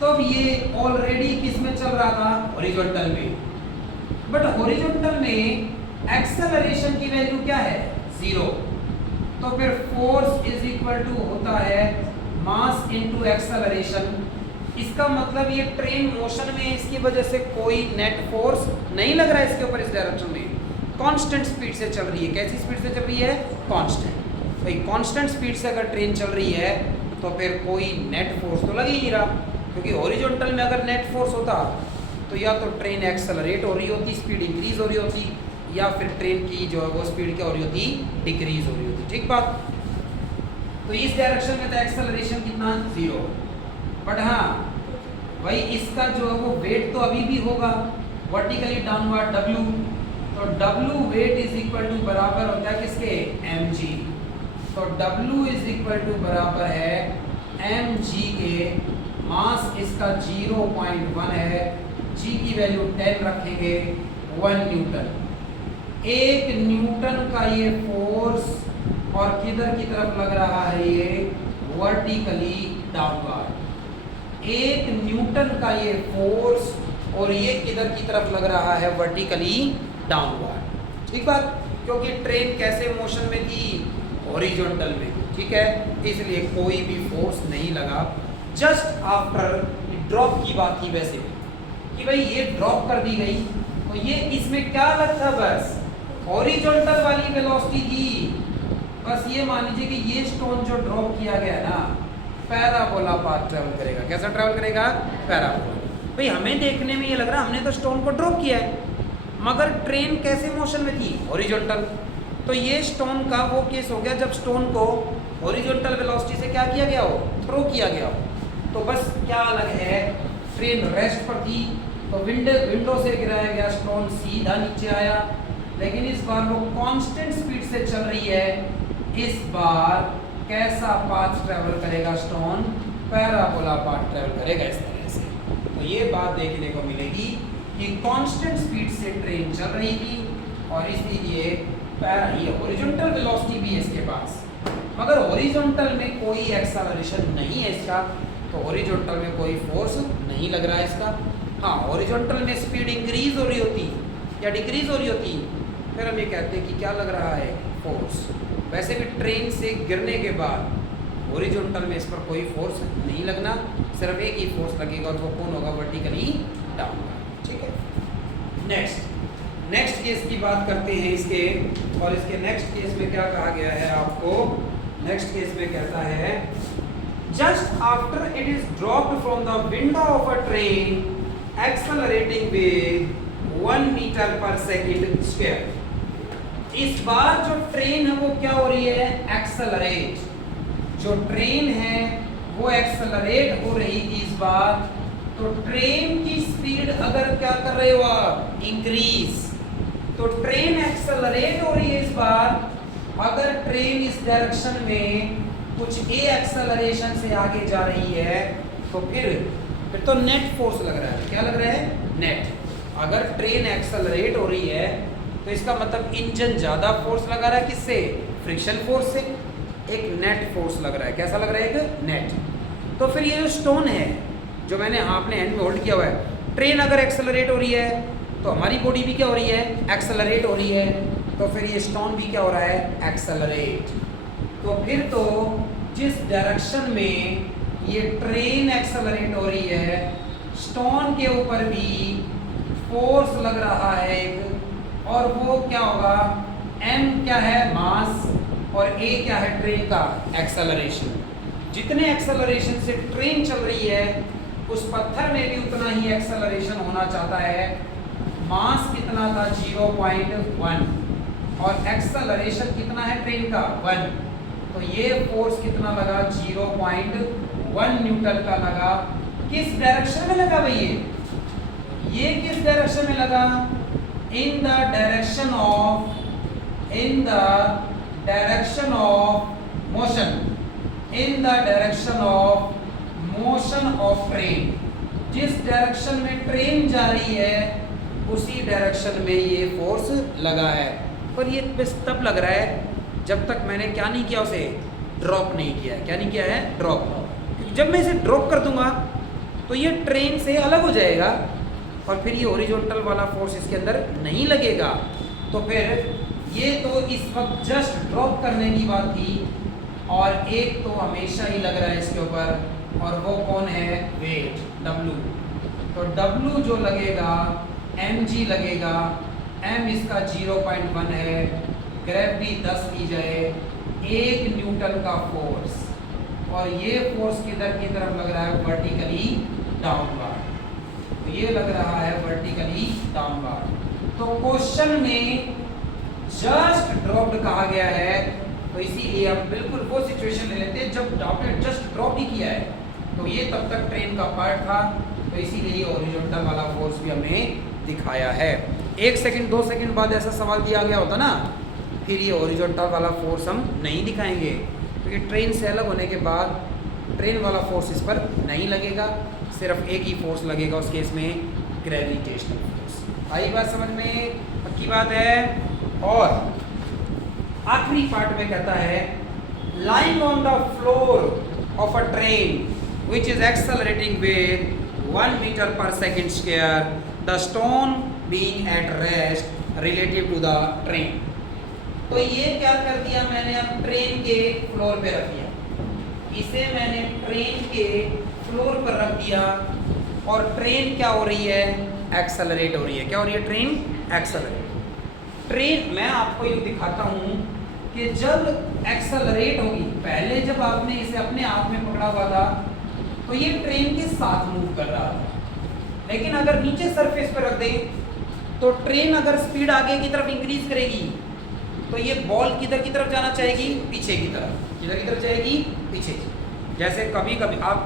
तब ये ऑलरेडी किस में चल रहा था, हॉरिजॉन्टल में। बट हॉरिजॉन्टल में एक्सेलरेशन की वैल्यू क्या है, 0। तो फिर फोर्स इज इक्वल टू होता है मास इनटू एक्सेलरेशन। इसका मतलब ये ट्रेन मोशन में है, इसकी वजह से कोई नेट फोर्स नहीं लग रहा है इसके ऊपर, इस डायरेक्शन में। कांस्टेंट स्पीड से चल रही है। कैसी स्पीड से चल रही है, कांस्टेंट। भाई कांस्टेंट स्पीड से अगर ट्रेन चल रही है तो फिर कोई नेट फोर्स तो लग ही नहीं रहा, क्योंकि हॉरिजॉन्टल में अगर नेट फोर्स होता तो या तो ट्रेन एक्सेलरेट हो रही होती, स्पीड इंक्रीज हो रही होती, या फिर ट्रेन की जो है वो स्पीड क्या हो रही होती, डिक्रीज हो रही होती। ठीक बात। तो इस डायरेक्शन में तो एक्सेलरेशन कितना, 0। बट हाँ भाई इसका जो है वो वेट तो अभी भी होगा वर्टिकली डाउनवर्ड, W। तो W weight is equal to बराबर होता है किसके, mg। तो W इज इक्वल टू बराबर है mg के, मास इसका 0.1 है, g की वैल्यू 10 रखेंगे, 1 न्यूटन। 1 न्यूटन का ये फोर्स और किधर की तरफ लग रहा है, ये वर्टिकली डाउनवर्ड। 1 न्यूटन का ये फोर्स और ये किधर की तरफ लग रहा है, वर्टिकली डाउनवर्ड। ठीक बात, क्योंकि ट्रेन कैसे मोशन में थी, हॉरिजॉन्टल में। ठीक है, इसलिए कोई भी फोर्स नहीं लगा। जस्ट आफ्टर ड्रॉप की बात थी वैसे कि भाई ये ड्रॉप कर दी गई तो ये इसमें क्या अलग था, बस हॉरिजॉन्टल वाली वेलोसिटी थी। बस ये मान लीजिए कि ये स्टोन जो ड्रॉप किया गया है ना, पैराबोला पाथ ट्रेवल करेगा। कैसा ट्रेवल करेगा, पैराबोला। भाई हमें देखने में ये लग रहा है हमने तो स्टोन को ड्रॉप किया है, मगर ट्रेन कैसे मोशन में थी, हॉरिजॉन्टल। तो ये स्टोन का वो केस हो गया जब स्टोन को हॉरिजॉन्टल वेलोसिटी से क्या किया गया हो, थ्रो किया गया हो। तो बस क्या अलग है, ट्रेन रेस्ट पर थी तो विंडो से गिराया गया स्टोन सीधा नीचे आया, लेकिन इस बार वो कांस्टेंट स्पीड से चल रही है। इस बार कैसा पाथ ट्रेवल करेगा स्टोन, पैराबोला पाथ ट्रेवल करेगा इस तरह से। तो ये बात देखने को मिलेगी कि कांस्टेंट स्पीड से ट्रेन चल रही थी और इसलिए ये हॉरिजॉन्टल वेलोसिटी भी है इसके पास, मगर हॉरिजॉन्टल में कोई एक्सेलरेशन नहीं है इसका, तो हॉरिजॉन्टल में कोई फोर्स नहीं लग रहा है इसका। हाँ, हॉरिजॉन्टल में स्पीड इंक्रीज हो रही होती या डिक्रीज हो रही होती, फिर हम ये कहते हैं कि क्या लग रहा है, फोर्स। वैसे भी ट्रेन से गिरने के बाद हॉरिजॉन्टल में इस पर कोई फोर्स नहीं लगना, सिर्फ एक ही फोर्स लगेगा, तो वो कौन होगा, वर्टिकली डाउनवर्ड। ठीक है, नेक्स्ट केस की बात करते हैं इसके, और इसके नेक्स्ट केस में क्या कहा गया है आपको। नेक्स्ट केस में कहता है just after it is dropped from the window of a train accelerating with 1 metre per second square. इस बार जो ट्रेन है वो क्या हो रही है, एक्सेलरेट। जो ट्रेन है वो एक्सेलरेट हो रही थी इस बार, तो ट्रेन की स्पीड अगर क्या कर रहे हो आप, इंक्रीज, तो ट्रेन एक्सेलरेट हो रही है इस बार। अगर ट्रेन इस डायरेक्शन में कुछ ए एक्सेलरेशन से आगे जा रही है तो फिर तो नेट फोर्स लग रहा है। क्या लग रहा है, नेट। अगर ट्रेन एक्सेलरेट हो रही है तो इसका मतलब इंजन ज्यादा फोर्स लगा रहा है, किससे, फ्रिक्शन फोर्स से, एक नेट फोर्स लग रहा है। कैसा लग रहा है, एक नेट। तो फिर ये जो स्टोन है जो मैंने आपने हैंड में होल्ड किया हुआ है, ट्रेन अगर एक्सेलरेट हो रही है तो हमारी बॉडी भी क्या हो रही है, एक्सेलरेट हो रही है, तो फिर ये स्टोन भी क्या हो रहा है, एक्सेलरेट। तो फिर तो जिस डायरेक्शन में ये ट्रेन एक्सेलरेट हो रही है, स्टोन के ऊपर भी फोर्स लग रहा है एक, और वो क्या होगा, m क्या है, मास, और a क्या है, ट्रेन का एक्सेलरेशन। जितने एक्सेलरेशन से ट्रेन चल रही है उस पत्थर में भी उतना ही एक्सेलरेशन होना चाहता है। मास कितना था, 0.1, और एक्सेलरेशन कितना है ट्रेन का, 1, तो ये फोर्स कितना लगा, 0.1 न्यूटन का लगा। किस डायरेक्शन में लगा भैया, ये किस डायरेक्शन में लगा, in the direction of motion, in the direction of motion of train. जिस डायरेक्शन में ट्रेन जा रही है उसी डायरेक्शन में ये फोर्स लगा है। पर ये बस तब लग रहा है जब तक मैंने क्या नहीं किया, उसे ड्रॉप नहीं किया है। क्या नहीं किया है, ड्रॉप। क्योंकि जब मैं इसे ड्रॉप कर दूंगा तो ये ट्रेन से अलग हो जाएगा और फिर ये हॉरिजॉन्टल वाला फोर्स इसके अंदर नहीं लगेगा। तो फिर ये तो इस वक्त जस्ट ड्रॉप करने की बात थी, और एक तो हमेशा ही लग रहा है इसके ऊपर, और वो कौन है, वेट, W। तो W जो लगेगा, mg लगेगा, m इसका 0.1 है, ग्रेविटी 10 की जाए, 1 न्यूटन का फोर्स, और ये फोर्स किधर की तरफ लग रहा है, वर्टिकली डाउनवर्ड। तो ये लग रहा है वर्टिकली डाउनवर्ड। तो क्वेश्चन में जस्ट ड्रॉप्ड कहा गया है, तो इसीलिए हम बिल्कुल वो सिचुएशन ले लेते हैं जब आपने जस्ट ड्रॉप ही किया है, तो ये तब तक ट्रेन का पार्ट था, तो इसीलिए ये हॉरिजॉन्टल वाला फोर्स भी हमें दिखाया है। 1 सेकंड 2 सेकंड बाद ऐसा सवाल दिया गया होता ना, फिर ये हॉरिजॉन्टल वाला फोर्स हम नहीं दिखाएंगे, क्योंकि ट्रेन से अलग होने के बाद ट्रेन वाला फोर्स इस पर नहीं लगेगा, सिर्फ एक ही फोर्स लगेगा उस केस में, ग्रेविटेशनल फोर्स। आई बात समझ में, पक्की बात है। और आखिरी पार्ट में कहता है, lying on the floor of a train which is accelerating with 1 meter per second square, the stone being at rest relative to the train। तो ये क्या कर दिया मैंने, अब ट्रेन के फ्लोर पे रख दिया, इसे मैंने ट्रेन के फ्लोर पर रख दिया, और ट्रेन क्या हो रही है, एक्सेलरेट हो रही है। क्या हो रही है, ट्रेन एक्सेलरेट। ट्रेन मैं आपको ये दिखाता हूँ कि जब एक्सेलरेट होगी, पहले जब आपने इसे अपने हाथ में पकड़ा हुआ था तो ये ट्रेन के साथ मूव कर रहा था, लेकिन अगर नीचे सरफेस पर रख दें तो ट्रेन अगर स्पीड आगे की तरफ इंक्रीज करेगी तो ये बॉल किधर की तरफ जाना चाहेगी, पीछे की तरफ। किधर की तरफ जाएगी, पीछे। जैसे कभी कभी आप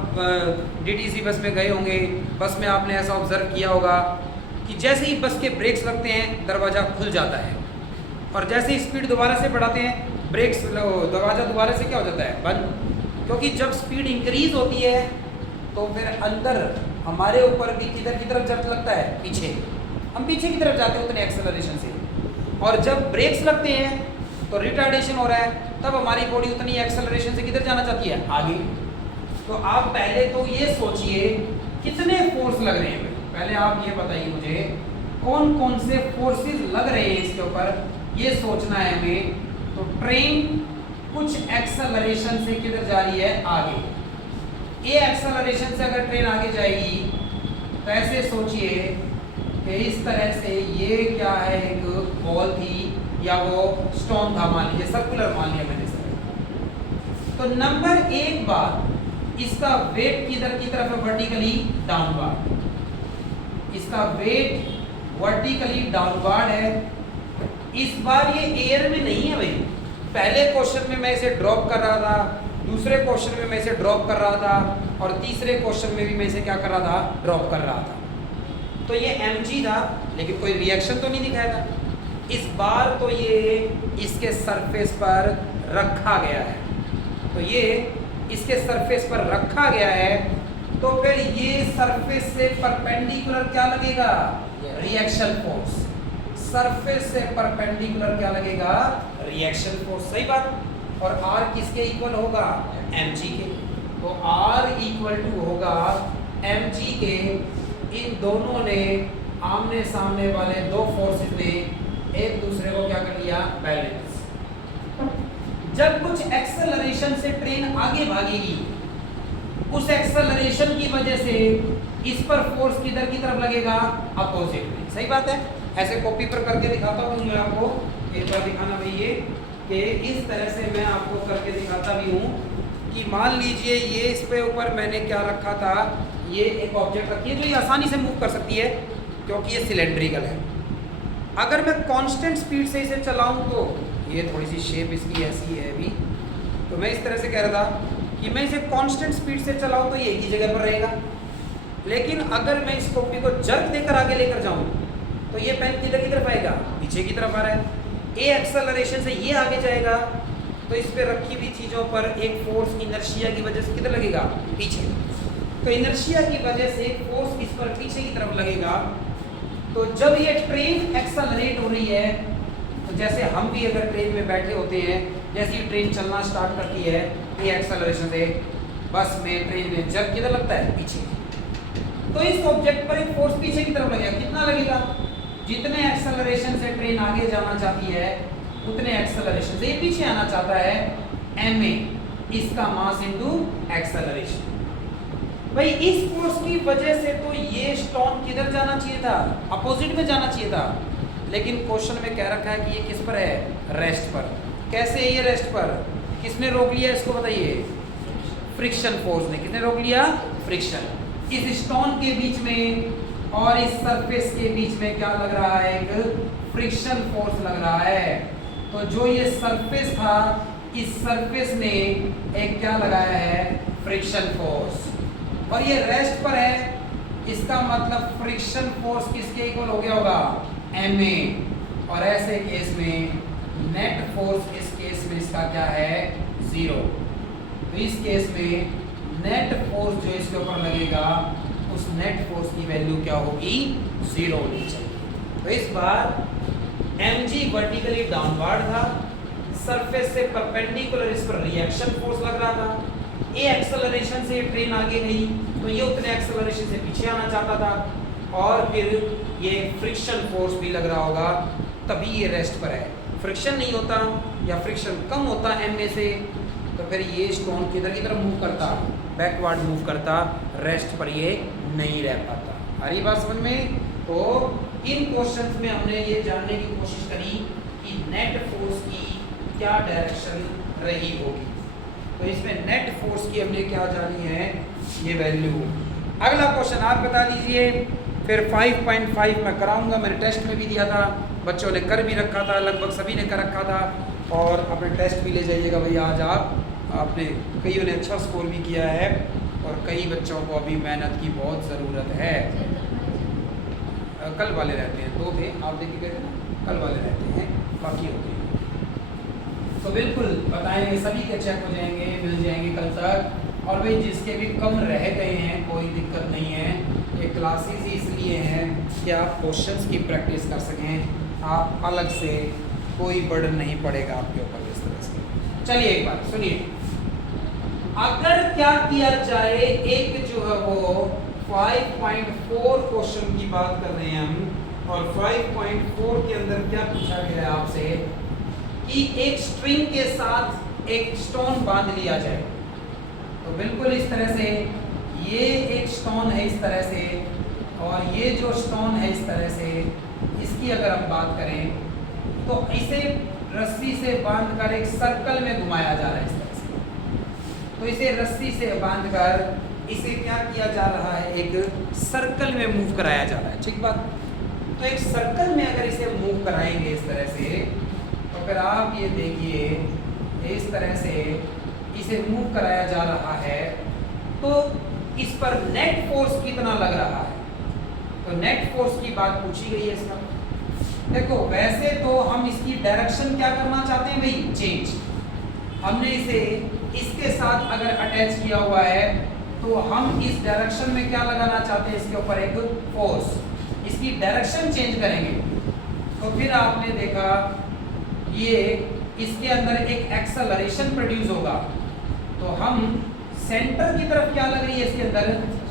डीटीसी बस में गए होंगे, बस में आपने ऐसा ऑब्जर्व किया होगा कि जैसे ही बस के ब्रेक्स लगते हैं दरवाज़ा खुल जाता है, और जैसे ही स्पीड दोबारा से बढ़ाते हैं ब्रेक्स, दरवाज़ा दोबारा से क्या हो जाता है, बंद। क्योंकि जब स्पीड इंक्रीज होती है तो फिर अंदर हमारे ऊपर भी किधर की तरफ जब लगता है, पीछे, हम पीछे की तरफ जाते हैं उतने एक्सेलरेशन से। और जब ब्रेक्स लगते हैं तो रिटार्डेशन हो रहा है, तब हमारी बॉडी उतनी एक्सेलरेशन से किधर जाना चाहती है, आगे। तो आप पहले तो ये सोचिए कितने फोर्स लग रहे हैं, पहले आप ये बताइए मुझे कौन कौन से फोर्सेस लग रहे हैं इसके ऊपर, ये सोचना है हमें। तो ट्रेन कुछ एक्सेलरेशन से किधर जा रही है, आगे। ये एक्सेलरेशन से अगर ट्रेन आगे जाएगी तो ऐसे सोचिए कि इस तरह से ये क्या है, एक बॉल थी या वो स्टोन था, मान लीजिए सर्कुलर मान लिया मैंने सर। तो नंबर 1 बात, इसका वेट किधर की तरफ है, वर्टिकली डाउनवर्ड। इसका वेट वर्टिकली डाउनवर्ड है, इस बार ये एयर में नहीं है भाई। पहले क्वेश्चन में मैं इसे ड्रॉप कर रहा था, दूसरे क्वेश्चन में मैं इसे ड्रॉप कर रहा था, और तीसरे क्वेश्चन में भी मैं इसे क्या कर रहा था, ड्रॉप कर रहा था। तो ये mg था, लेकिन कोई रिएक्शन तो नहीं दिखाया था। इस बार तो ये इसके सरफेस पर रखा गया है, तो ये इसके सरफेस पर रखा गया है, तो फिर ये सरफेस से परपेंडिकुलर क्या लगेगा, रिएक्शन फोर्स। सरफेस से परपेंडिकुलर क्या लगेगा, रिएक्शन फोर्स। सही बात। और r किसके इक्वल होगा, mg के। तो r इक्वल टू होगा mg के। इन दोनों ने आमने सामने वाले दो फोर्सेस ने एक दूसरे को क्या कर लिया, बैलेंस। जब कुछ एक्सेलरेशन से ट्रेन आगे भागेगी, उस एक्सेलरेशन की वजह से इस पर फोर्स किधर की तरफ लगेगा, अपोजिट में। सही बात है। ऐसे कॉपी पर करके दिखाता हूँ मैं आपको, एक बार दिखाना भाई ये, कि इस तरह से मैं आपको करके दिखाता भी हूँ कि मान लीजिए ये इस पे ऊपर मैंने क्या रखा था, ये एक ऑब्जेक्ट रखी है जो ये आसानी से मूव कर सकती है क्योंकि ये सिलेंड्रिकल है। अगर मैं कांस्टेंट स्पीड से इसे चलाऊं तो ये थोड़ी सी शेप इसकी ऐसी है अभी, तो मैं इस तरह से कह रहा था कि मैं इसे कांस्टेंट स्पीड से चलाऊं तो ये एक ही जगह पर रहेगा। लेकिन अगर मैं इस कॉपी को जर्क देकर आगे लेकर जाऊं तो ये पेन किधर की तरफ आएगा, पीछे की तरफ आ रहा है। ए एक्सेलरेशन से ये आगे जाएगा तो इस पे रखी हुई चीज़ों पर एक फोर्स इनर्शिया की वजह से किधर लगेगा, पीछे। तो इनर्शिया की वजह से फोर्स इस पर पीछे की तरफ लगेगा। तो जब ये ट्रेन एक्सेलरेट हो रही है, तो जैसे हम भी अगर ट्रेन में बैठे होते हैं, जैसे ही ट्रेन चलना स्टार्ट करती है ये एक्सेलरेशन से, बस में ट्रेन में जब किधर लगता है, पीछे। तो इस ऑब्जेक्ट पर एक फोर्स पीछे की तरफ लगेगा। कितना लगेगा, जितने एक्सेलरेशन से ट्रेन आगे जाना चाहती है उतने एक्सेलरेशन से ये पीछे आना चाहता है, ma इसका मास इनटू एक्सेलरेशन। भाई इस फोर्स की वजह से तो ये स्टोन किधर जाना चाहिए था, अपोजिट में जाना चाहिए था। लेकिन क्वेश्चन में कह रखा है कि ये किस पर है, रेस्ट पर। कैसे है ये रेस्ट पर, किसने रोक लिया इसको बताइए, फ्रिक्शन फोर्स ने। किसने रोक लिया, फ्रिक्शन। इस स्टोन के बीच में और इस सरफेस के बीच में क्या लग रहा है, एक फ्रिक्शन फोर्स लग रहा है। तो जो ये सरफेस था, इस सरफेस ने एक क्या लगाया है, फ्रिक्शन फोर्स। और ये रेस्ट पर है, इसका मतलब फ्रिक्शन फोर्स किसके इक्वल हो गया होगा, ma। और ऐसे केस में नेट फोर्स, इस केस में इसका क्या है, 0। तो इस केस में नेट फोर्स जो इसके ऊपर लगेगा, उस नेट फोर्स की वैल्यू क्या होगी, 0 होनी चाहिए। तो इस बार mg वर्टिकली डाउनवर्ड था, सरफेस से परपेंडिकुलर इस पर रिएक्शन फोर्स लग रहा था। ए एक्सेलरेशन से ट्रेन आगे गई तो ये उतने एक्सेलरेशन से पीछे आना चाहता था, और फिर ये फ्रिक्शन फोर्स भी लग रहा होगा, तभी ये रेस्ट पर है। फ्रिक्शन नहीं होता या फ्रिक्शन कम होता ma से, तो फिर ये स्टोन किधर की तरफ मूव करता, बैकवर्ड मूव करता, रेस्ट पर ये नहीं रह पाता। आ रही बात समझ में। तो इन क्वेश्चंस में हमने ये जानने की कोशिश करी कि नेट फोर्स की क्या डायरेक्शन रही होगी। तो इसमें नेट फोर्स की हमने क्या जानी है, ये वैल्यू। अगला क्वेश्चन आप बता दीजिए, फिर 5.5 मैं कराऊंगा, मैंने टेस्ट में भी दिया था, बच्चों ने कर भी रखा था, लगभग सभी ने कर रखा था। और अपने टेस्ट भी ले जाइएगा भैया, आज आपने कईयों ने अच्छा स्कोर भी किया है और कई बच्चों को अभी मेहनत की बहुत ज़रूरत है। कल वाले रहते हैं, 2 थे आप देखिए गए थे ना, कल वाले रहते हैं, बाकी होते हैं। तो बिल्कुल बताएंगे, सभी के चेक हो जाएंगे, मिल जाएंगे कल तक। और भाई जिसके भी कम रह गए हैं कोई दिक्कत नहीं है, ये क्लासेस ही इसलिए हैं कि आप क्वेश्चंस की प्रैक्टिस कर सकें। आप अलग से कोई बर्डन नहीं पड़ेगा आपके ऊपर इस तरह से। चलिए एक बात सुनिए, अगर क्या किया जाए, एक जो है वो 5.4 क्वेश्चन की बात कर रहे हैं हम, और 5.4 के अंदर क्या पूछा गया है आपसे कि एक स्ट्रिंग के साथ एक स्टोन बांध लिया जाए। तो बिल्कुल इस तरह से, ये एक स्टोन है इस तरह से, और ये जो स्टोन है इस तरह से, इसकी अगर हम बात करें तो इसे रस्सी से बांधकर एक सर्कल में घुमाया जा रहा है इस तरह से। तो इसे रस्सी से बांधकर इसे क्या किया जा रहा है, एक सर्कल में मूव कराया जा रहा है। ठीक बात। तो तो एक सर्कल में अगर इसे मूव कराएंगे इस तरह से, तो फिर आप ये देखिए इस तरह से इसे मूव कराया जा रहा है, तो इस पर नेट फोर्स कितना लग रहा है। तो नेट फोर्स की बात पूछी गई है इसका। देखो वैसे तो हम इसकी डायरेक्शन क्या करना चाहते हैं भाई, चेंज। हमने इसे इसके साथ अगर अटैच किया हुआ है तो हम इस डायरेक्शन में क्या लगाना चाहते हैं, इसके ऊपर एक फोर्स, इसकी डायरेक्शन चेंज करेंगे। तो फिर आपने देखा ये इसके अंदर एक एक्सेलरेशन प्रोड्यूस होगा, तो हम सेंटर की तरफ क्या लग रही है, इसके अंदर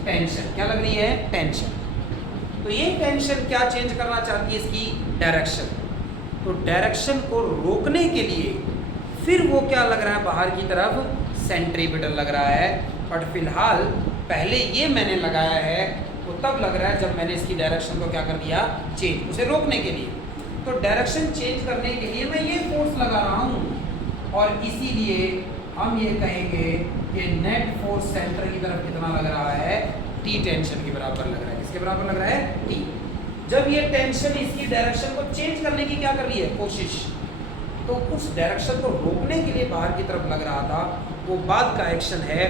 टेंशन क्या लग रही है, टेंशन। तो ये टेंशन क्या चेंज करना चाहती है, इसकी डायरेक्शन। तो डायरेक्शन को रोकने के लिए फिर वो क्या लग रहा है, बाहर की तरफ सेंट्रीपिटल लग रहा है। बट फिलहाल पहले ये मैंने लगाया है तो तब लग रहा है जब मैंने इसकी डायरेक्शन को क्या कर दिया, चेंज, उसे रोकने के लिए। तो डायरेक्शन चेंज करने के लिए मैं ये फोर्स लगा रहा हूँ, और इसीलिए हम ये कहेंगे कि नेट फोर्स सेंटर की तरफ कितना लग रहा है, टी टेंशन के बराबर लग रहा है। किसके बराबर लग रहा है, टी। जब ये टेंशन इसकी डायरेक्शन को चेंज करने की क्या कर रही है, कोशिश, तो उस डायरेक्शन को रोकने के लिए बाहर की तरफ लग रहा था, वो बाद का एक्शन है।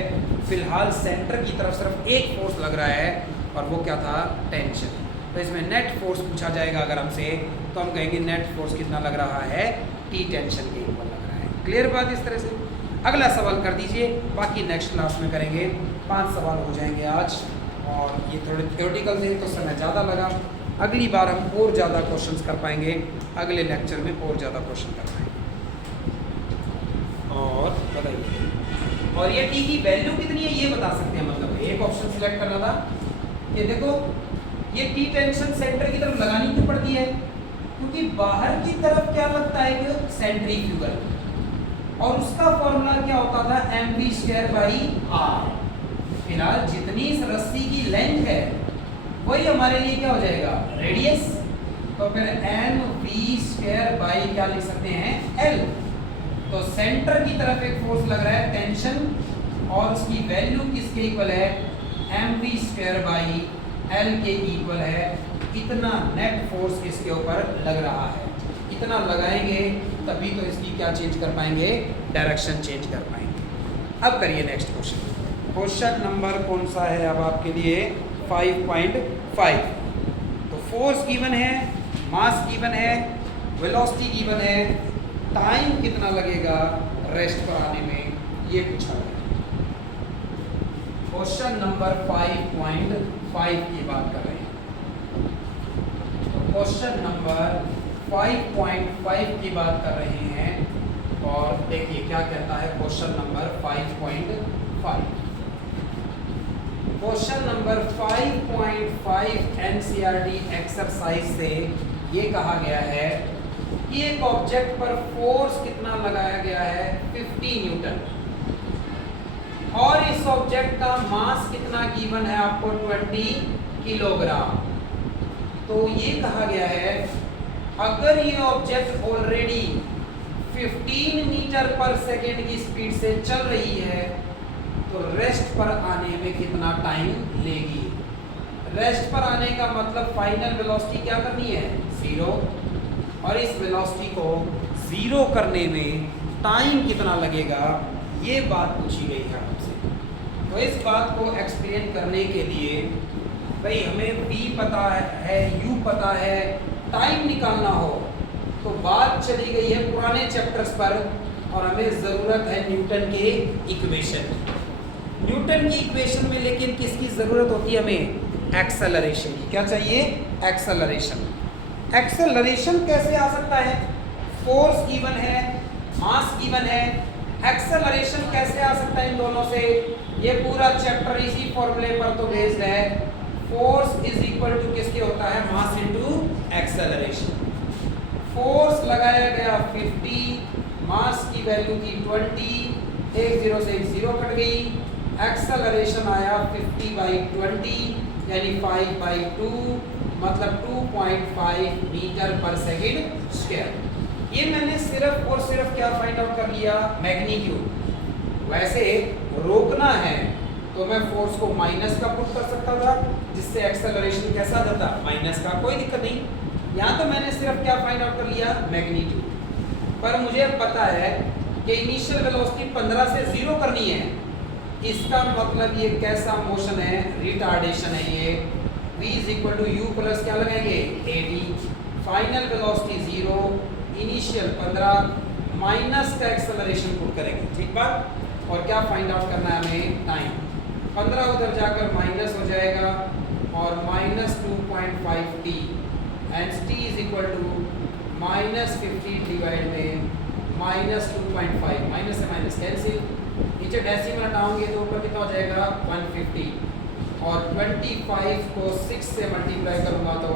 फिलहाल सेंटर की तरफ सिर्फ एक फोर्स लग रहा है, और वो क्या था, टेंशन। तो इसमें नेट फोर्स पूछा जाएगा अगर हमसे, तो हम कहेंगे नेट फोर्स कितना लग रहा है, टी टेंशन के ऊपर लग रहा है। क्लियर बात इस तरह से। अगला सवाल कर दीजिए, बाकी नेक्स्ट क्लास में करेंगे। 5 सवाल हो जाएंगे आज, और ये थोड़े थ्योरेटिकल थे तो समय ज़्यादा लगा। अगली बार हम और ज़्यादा क्वेश्चंस कर पाएंगे, अगले लेक्चर में और ज़्यादा क्वेश्चन कर पाएंगे। और बताइए, और ये टी की वैल्यू कितनी है ये बता सकते हैं। मतलब एक ऑप्शन सिलेक्ट करना था, ये देखो ये टी टेंशन सेंटर की तरफ लगानी क्यों पड़ती है, क्योंकि बाहर की तरफ क्या लगता है कि सेंट्रीफ्यूगल, और उसका फॉर्मूला क्या होता था, mv²/r। फिलहाल जितनी इस रस्सी की लेंथ है वही हमारे लिए क्या हो जाएगा, रेडियस। तो फिर mv² क्या लिख सकते हैं, l। तो सेंटर की तरफ एक फोर्स लग रहा है, टेंशन, और उसकी वैल्यू किसके इक्वल है, mv²/l के इक्वल है। इतना नेट फोर्स इसके ऊपर लग रहा है, इतना लगाएंगे तभी तो इसकी क्या चेंज कर पाएंगे, डायरेक्शन चेंज कर पाएंगे। अब करिए नेक्स्ट क्वेश्चन। क्वेश्चन नंबर कौन सा है अब आपके लिए, 5.5। तो फोर्स गिवन है, मास गिवन है, वेलोसिटी गिवन है, टाइम कितना लगेगा रेस्ट पर आने में, ये पूछा है। क्वेश्चन नंबर 5.5 की बात कर रहे हैं। तो क्वेश्चन नंबर 5.5 की बात कर रहे हैं, और देखिए क्या कहता है question number 5.5। Question number 5.5 NCERT exercise से ये कहा गया है कि एक ऑब्जेक्ट पर फोर्स कितना लगाया गया है, 50 न्यूटन, और इस ऑब्जेक्ट का मास कितना गिवन है आपको, 20 किलोग्राम। तो ये कहा गया है अगर ये ऑब्जेक्ट ऑलरेडी 15 मीटर पर सेकेंड की स्पीड से चल रही है तो रेस्ट पर आने में कितना टाइम लेगी। रेस्ट पर आने का मतलब फाइनल वेलोसिटी क्या करनी है, 0, और इस वेलोसिटी को 0 करने में टाइम कितना लगेगा, ये बात पूछी गई है हमसे। तो इस बात को एक्सप्लेन करने के लिए भाई हमें v पता है, u पता है, टाइम निकालना हो, तो बात चली गई है पुराने चैप्टर्स पर, और हमें ज़रूरत है न्यूटन के इक्वेशन। न्यूटन की इक्वेशन में लेकिन किसकी ज़रूरत होती है हमें, एक्सेलरेशन की। क्या चाहिए, एक्सेलरेशन। एक्सेलरेशन कैसे आ सकता है, फोर्स गिवन है, मास गिवन है, एक्सेलरेशन कैसे आ सकता है इन दोनों से। ये पूरा चैप्टर इसी फॉर्मूले पर तो बेस्ड है, फोर्स इज इक्वल टू किसके होता है, मास इनटू एक्सेलरेशन। फोर्स लगाया गया 50, मास की वैल्यू थी 20, एक 0 से एक 0 कट गई, एक्सेलरेशन आया 50/20 यानी 5/2, मतलब 2.5 मीटर पर सेकेंड स्क्वायर। ये मैंने सिर्फ और सिर्फ क्या फाइंड आउट कर लिया, मैग्नीट्यूड। वैसे रोकना है तो मैं फोर्स को माइनस का पुट कर सकता था, जिससे एक्सेलरेशन कैसा जाता, माइनस का, कोई दिक्कत नहीं। यहाँ तो मैंने सिर्फ क्या फाइंड आउट कर लिया, मैग्नीट्यूड। पर मुझे पता है कि इनिशियल वेलोसिटी 15 से 0 करनी है, इसका मतलब ये कैसा मोशन है, रिटार्डेशन है ये। v is equal to u plus क्या लगाएंगे, AD, final velocity 0, initial 15 minus का एक्सेलरेशन पुट करेंगे, ठीक बात। और क्या फाइंड आउट करना है हमें, टाइम। 15 उधर जाकर माइनस हो जाएगा और minus 2.5 t and t is equal to minus 50 divide में माइनस 2.5, माइनस से माइनस कैंसिल, नीचे डेसिमल हटाओगे तो ऊपर कितना हो जाएगा 150 और 25 को 6 से मल्टीप्लाई करूँगा तो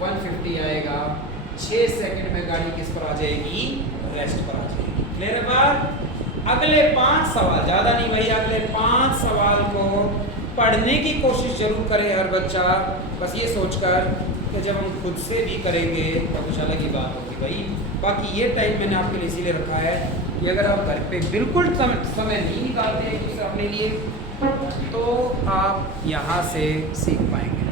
150 आएगा। 6 सेकंड में गाड़ी किस पर आ जाएगी, रेस्ट पर आ जाएगी। क्लियर है बात। अगले 5 सवाल, ज़्यादा नहीं भाई, अगले 5 सवाल को पढ़ने की कोशिश जरूर करे हर बच्चा, बस ये सोचकर कि जब हम खुद से भी करेंगे तो कुछ अलग ही बात होगी भाई। बाकी ये टाइम मैंने आपके लिए इसीलिए रखा है कि अगर आप घर पे बिल्कुल समय नहीं निकालते हैं कुछ अपने लिए तो आप यहाँ से सीख पाएंगे।